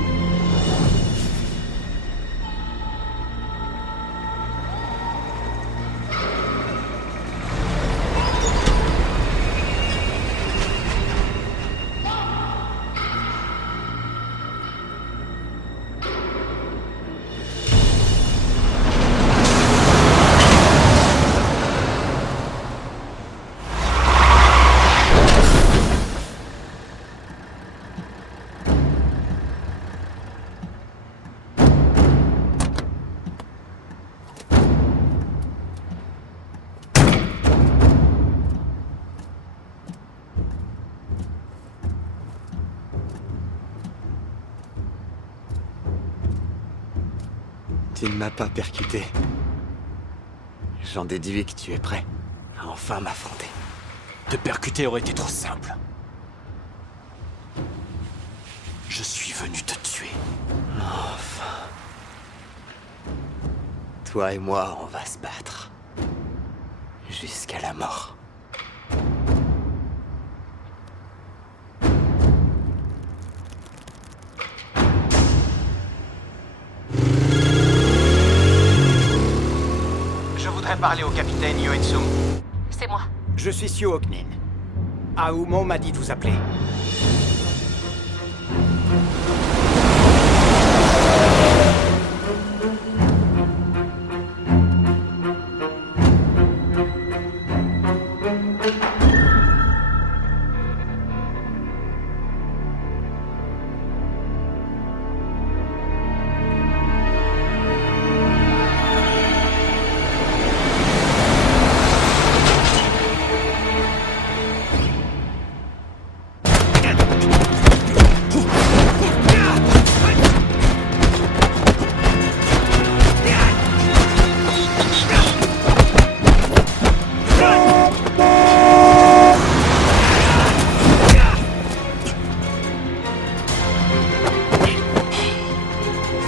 Tu ne m'as pas percuté. J'en déduis que tu es prêt à enfin m'affronter. Te percuter aurait été trop simple. Je suis venu te tuer. Enfin. Toi et moi, on va se battre. Jusqu'à la mort. Je voudrais parler au capitaine Yoetsum. C'est moi. Je suis Sio Oknin. Aoumo m'a dit de vous appeler.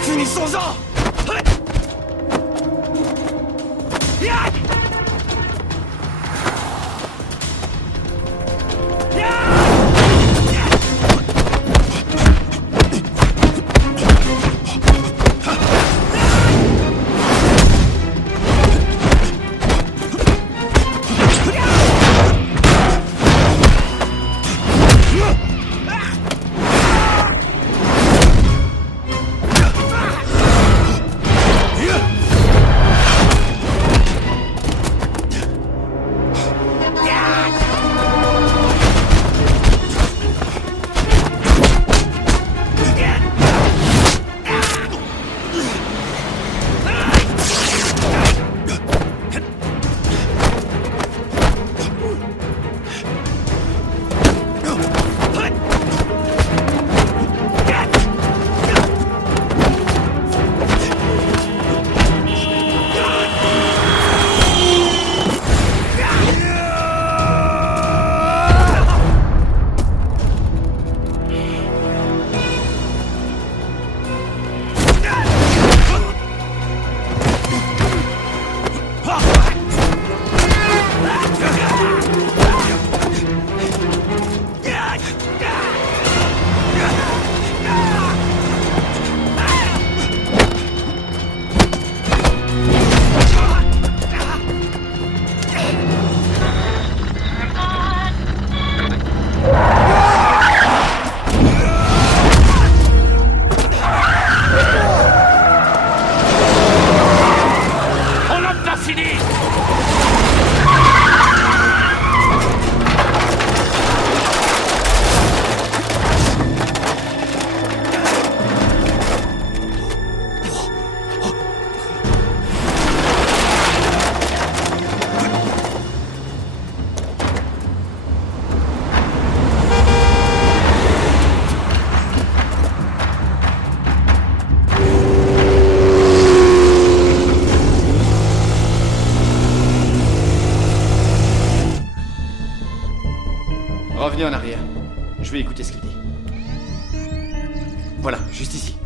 Finissons-en! Revenez en arrière. Je vais écouter ce qu'il dit. Voilà, juste ici.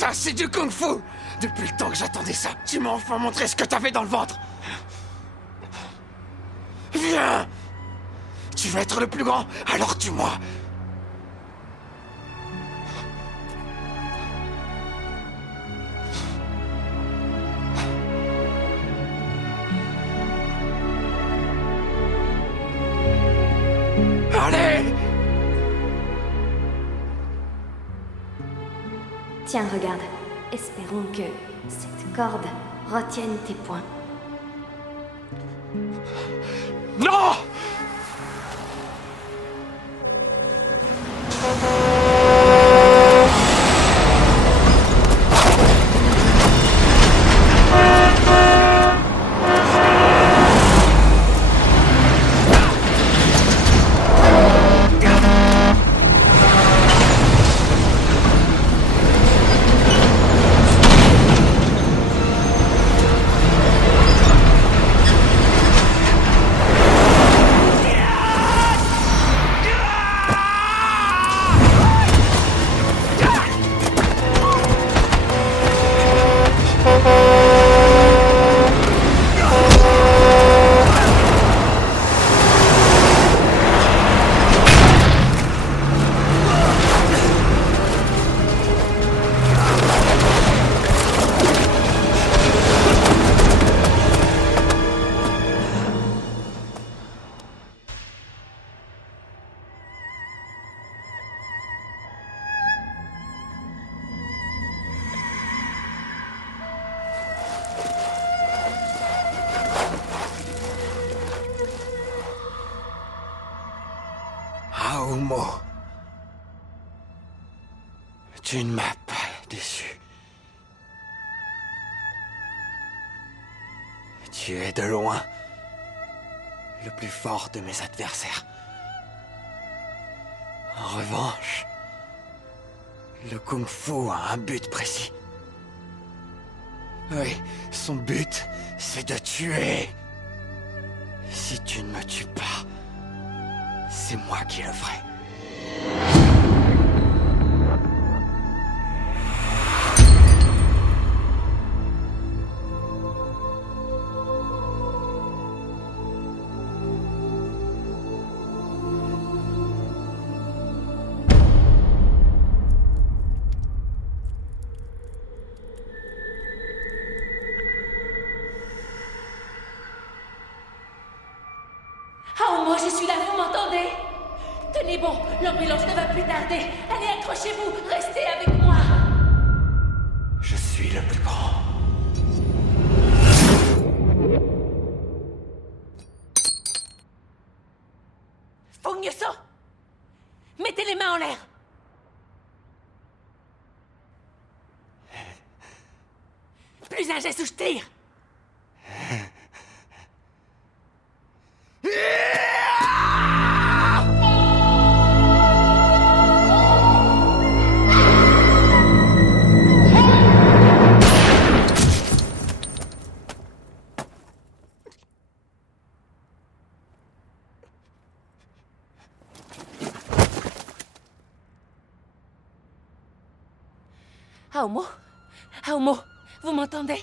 Ça, c'est du kung-fu! Depuis le temps que j'attendais ça, tu m'as enfin montré ce que t'avais dans le ventre! Viens! Tu veux être le plus grand? Alors tue-moi! Allez! Tiens, regarde. Espérons que cette corde retienne tes poings. Non! Tu ne m'as pas déçu. Tu es de loin le plus fort de mes adversaires. En revanche, le kung-fu a un but précis. Oui, son but, c'est de tuer. Si tu ne me tues pas, c'est moi qui le ferai. Oh, moi, je suis là, vous m'entendez? Tenez bon, l'ambulance ne va plus tarder. Allez, accrochez-vous, restez avec moi. Je suis le plus grand. Fung Yuso, mettez les mains en l'air. Plus un geste où je tire. Aomo? Aomo, vous m'entendez?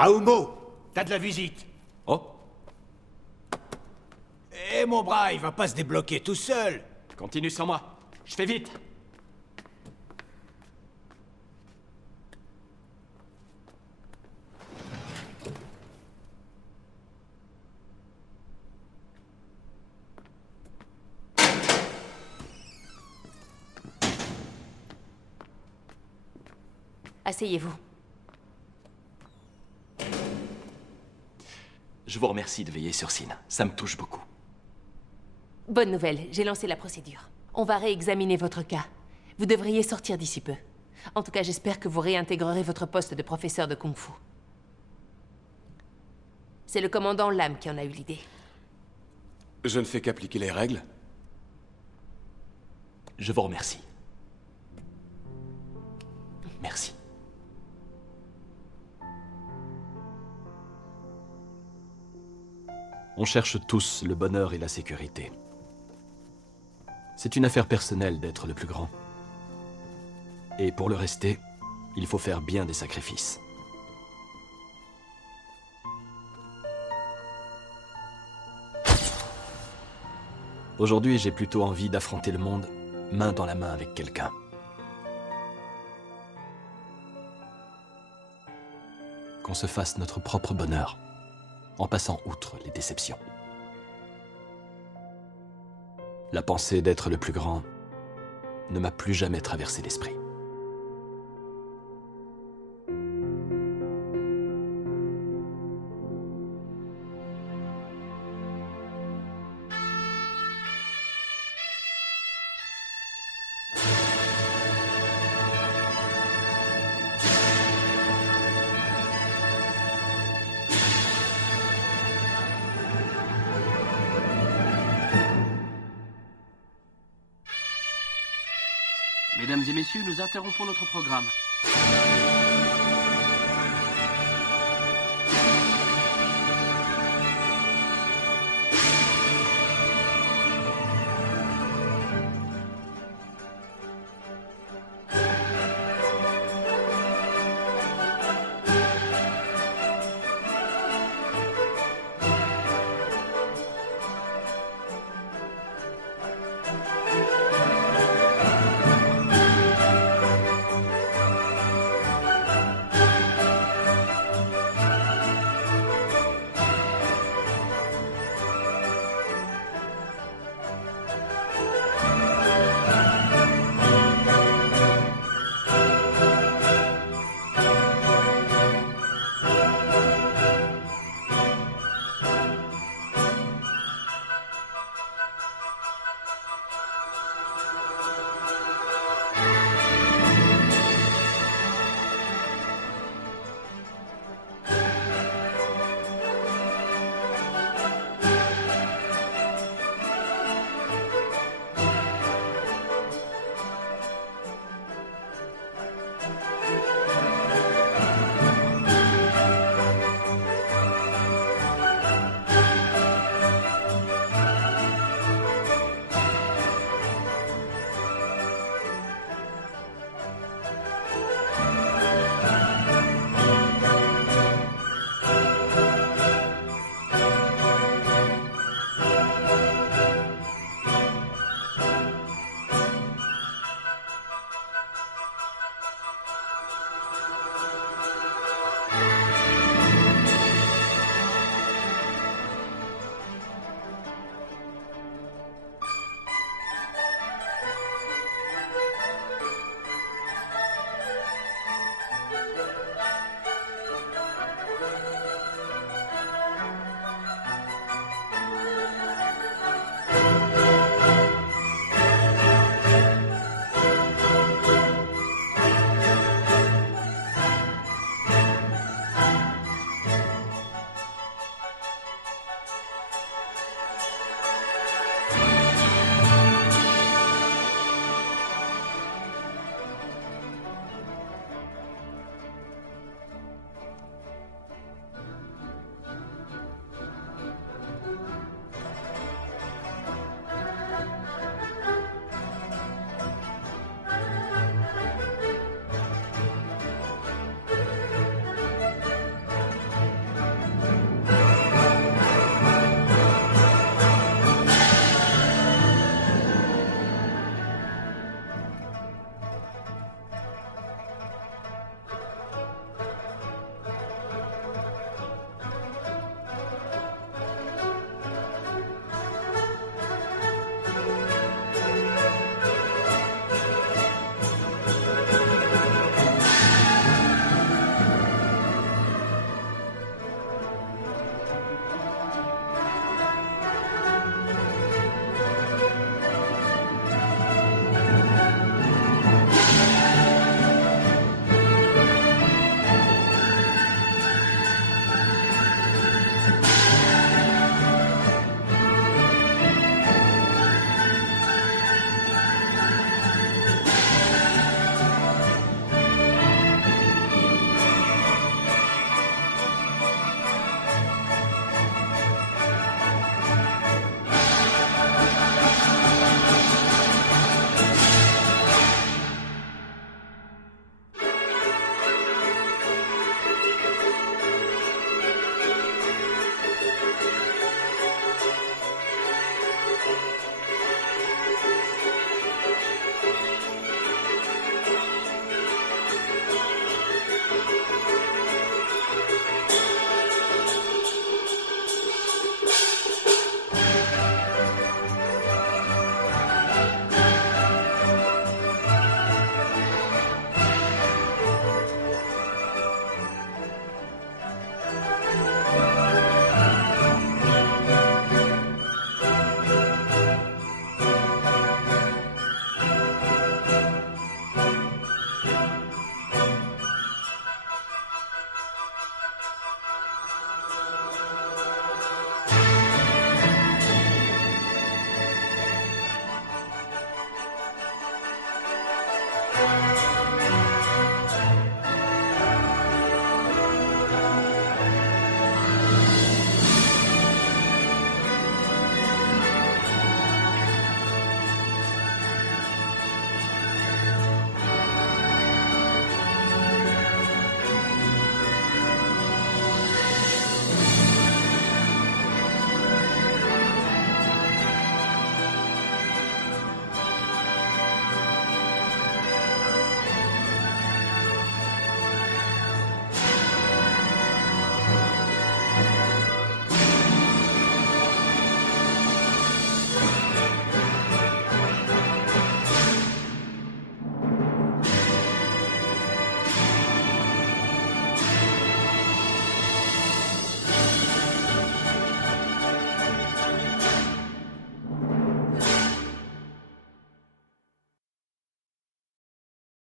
Aomo, t'as de la visite. Oh. Eh, mon bras, il va pas se débloquer tout seul. Continue sans moi. Je fais vite. Asseyez-vous. Je vous remercie de veiller sur Sin. Ça me touche beaucoup. Bonne nouvelle, j'ai lancé la procédure. On va réexaminer votre cas. Vous devriez sortir d'ici peu. En tout cas, j'espère que vous réintégrerez votre poste de professeur de kung-fu. C'est le commandant Lam qui en a eu l'idée. Je ne fais qu'appliquer les règles. Je vous remercie. Merci. On cherche tous le bonheur et la sécurité. C'est une affaire personnelle d'être le plus grand. Et pour le rester, il faut faire bien des sacrifices. Aujourd'hui, j'ai plutôt envie d'affronter le monde main dans la main avec quelqu'un. Qu'on se fasse notre propre bonheur, en passant outre les déceptions. La pensée d'être le plus grand ne m'a plus jamais traversé l'esprit. Mesdames et messieurs, nous interrompons notre programme.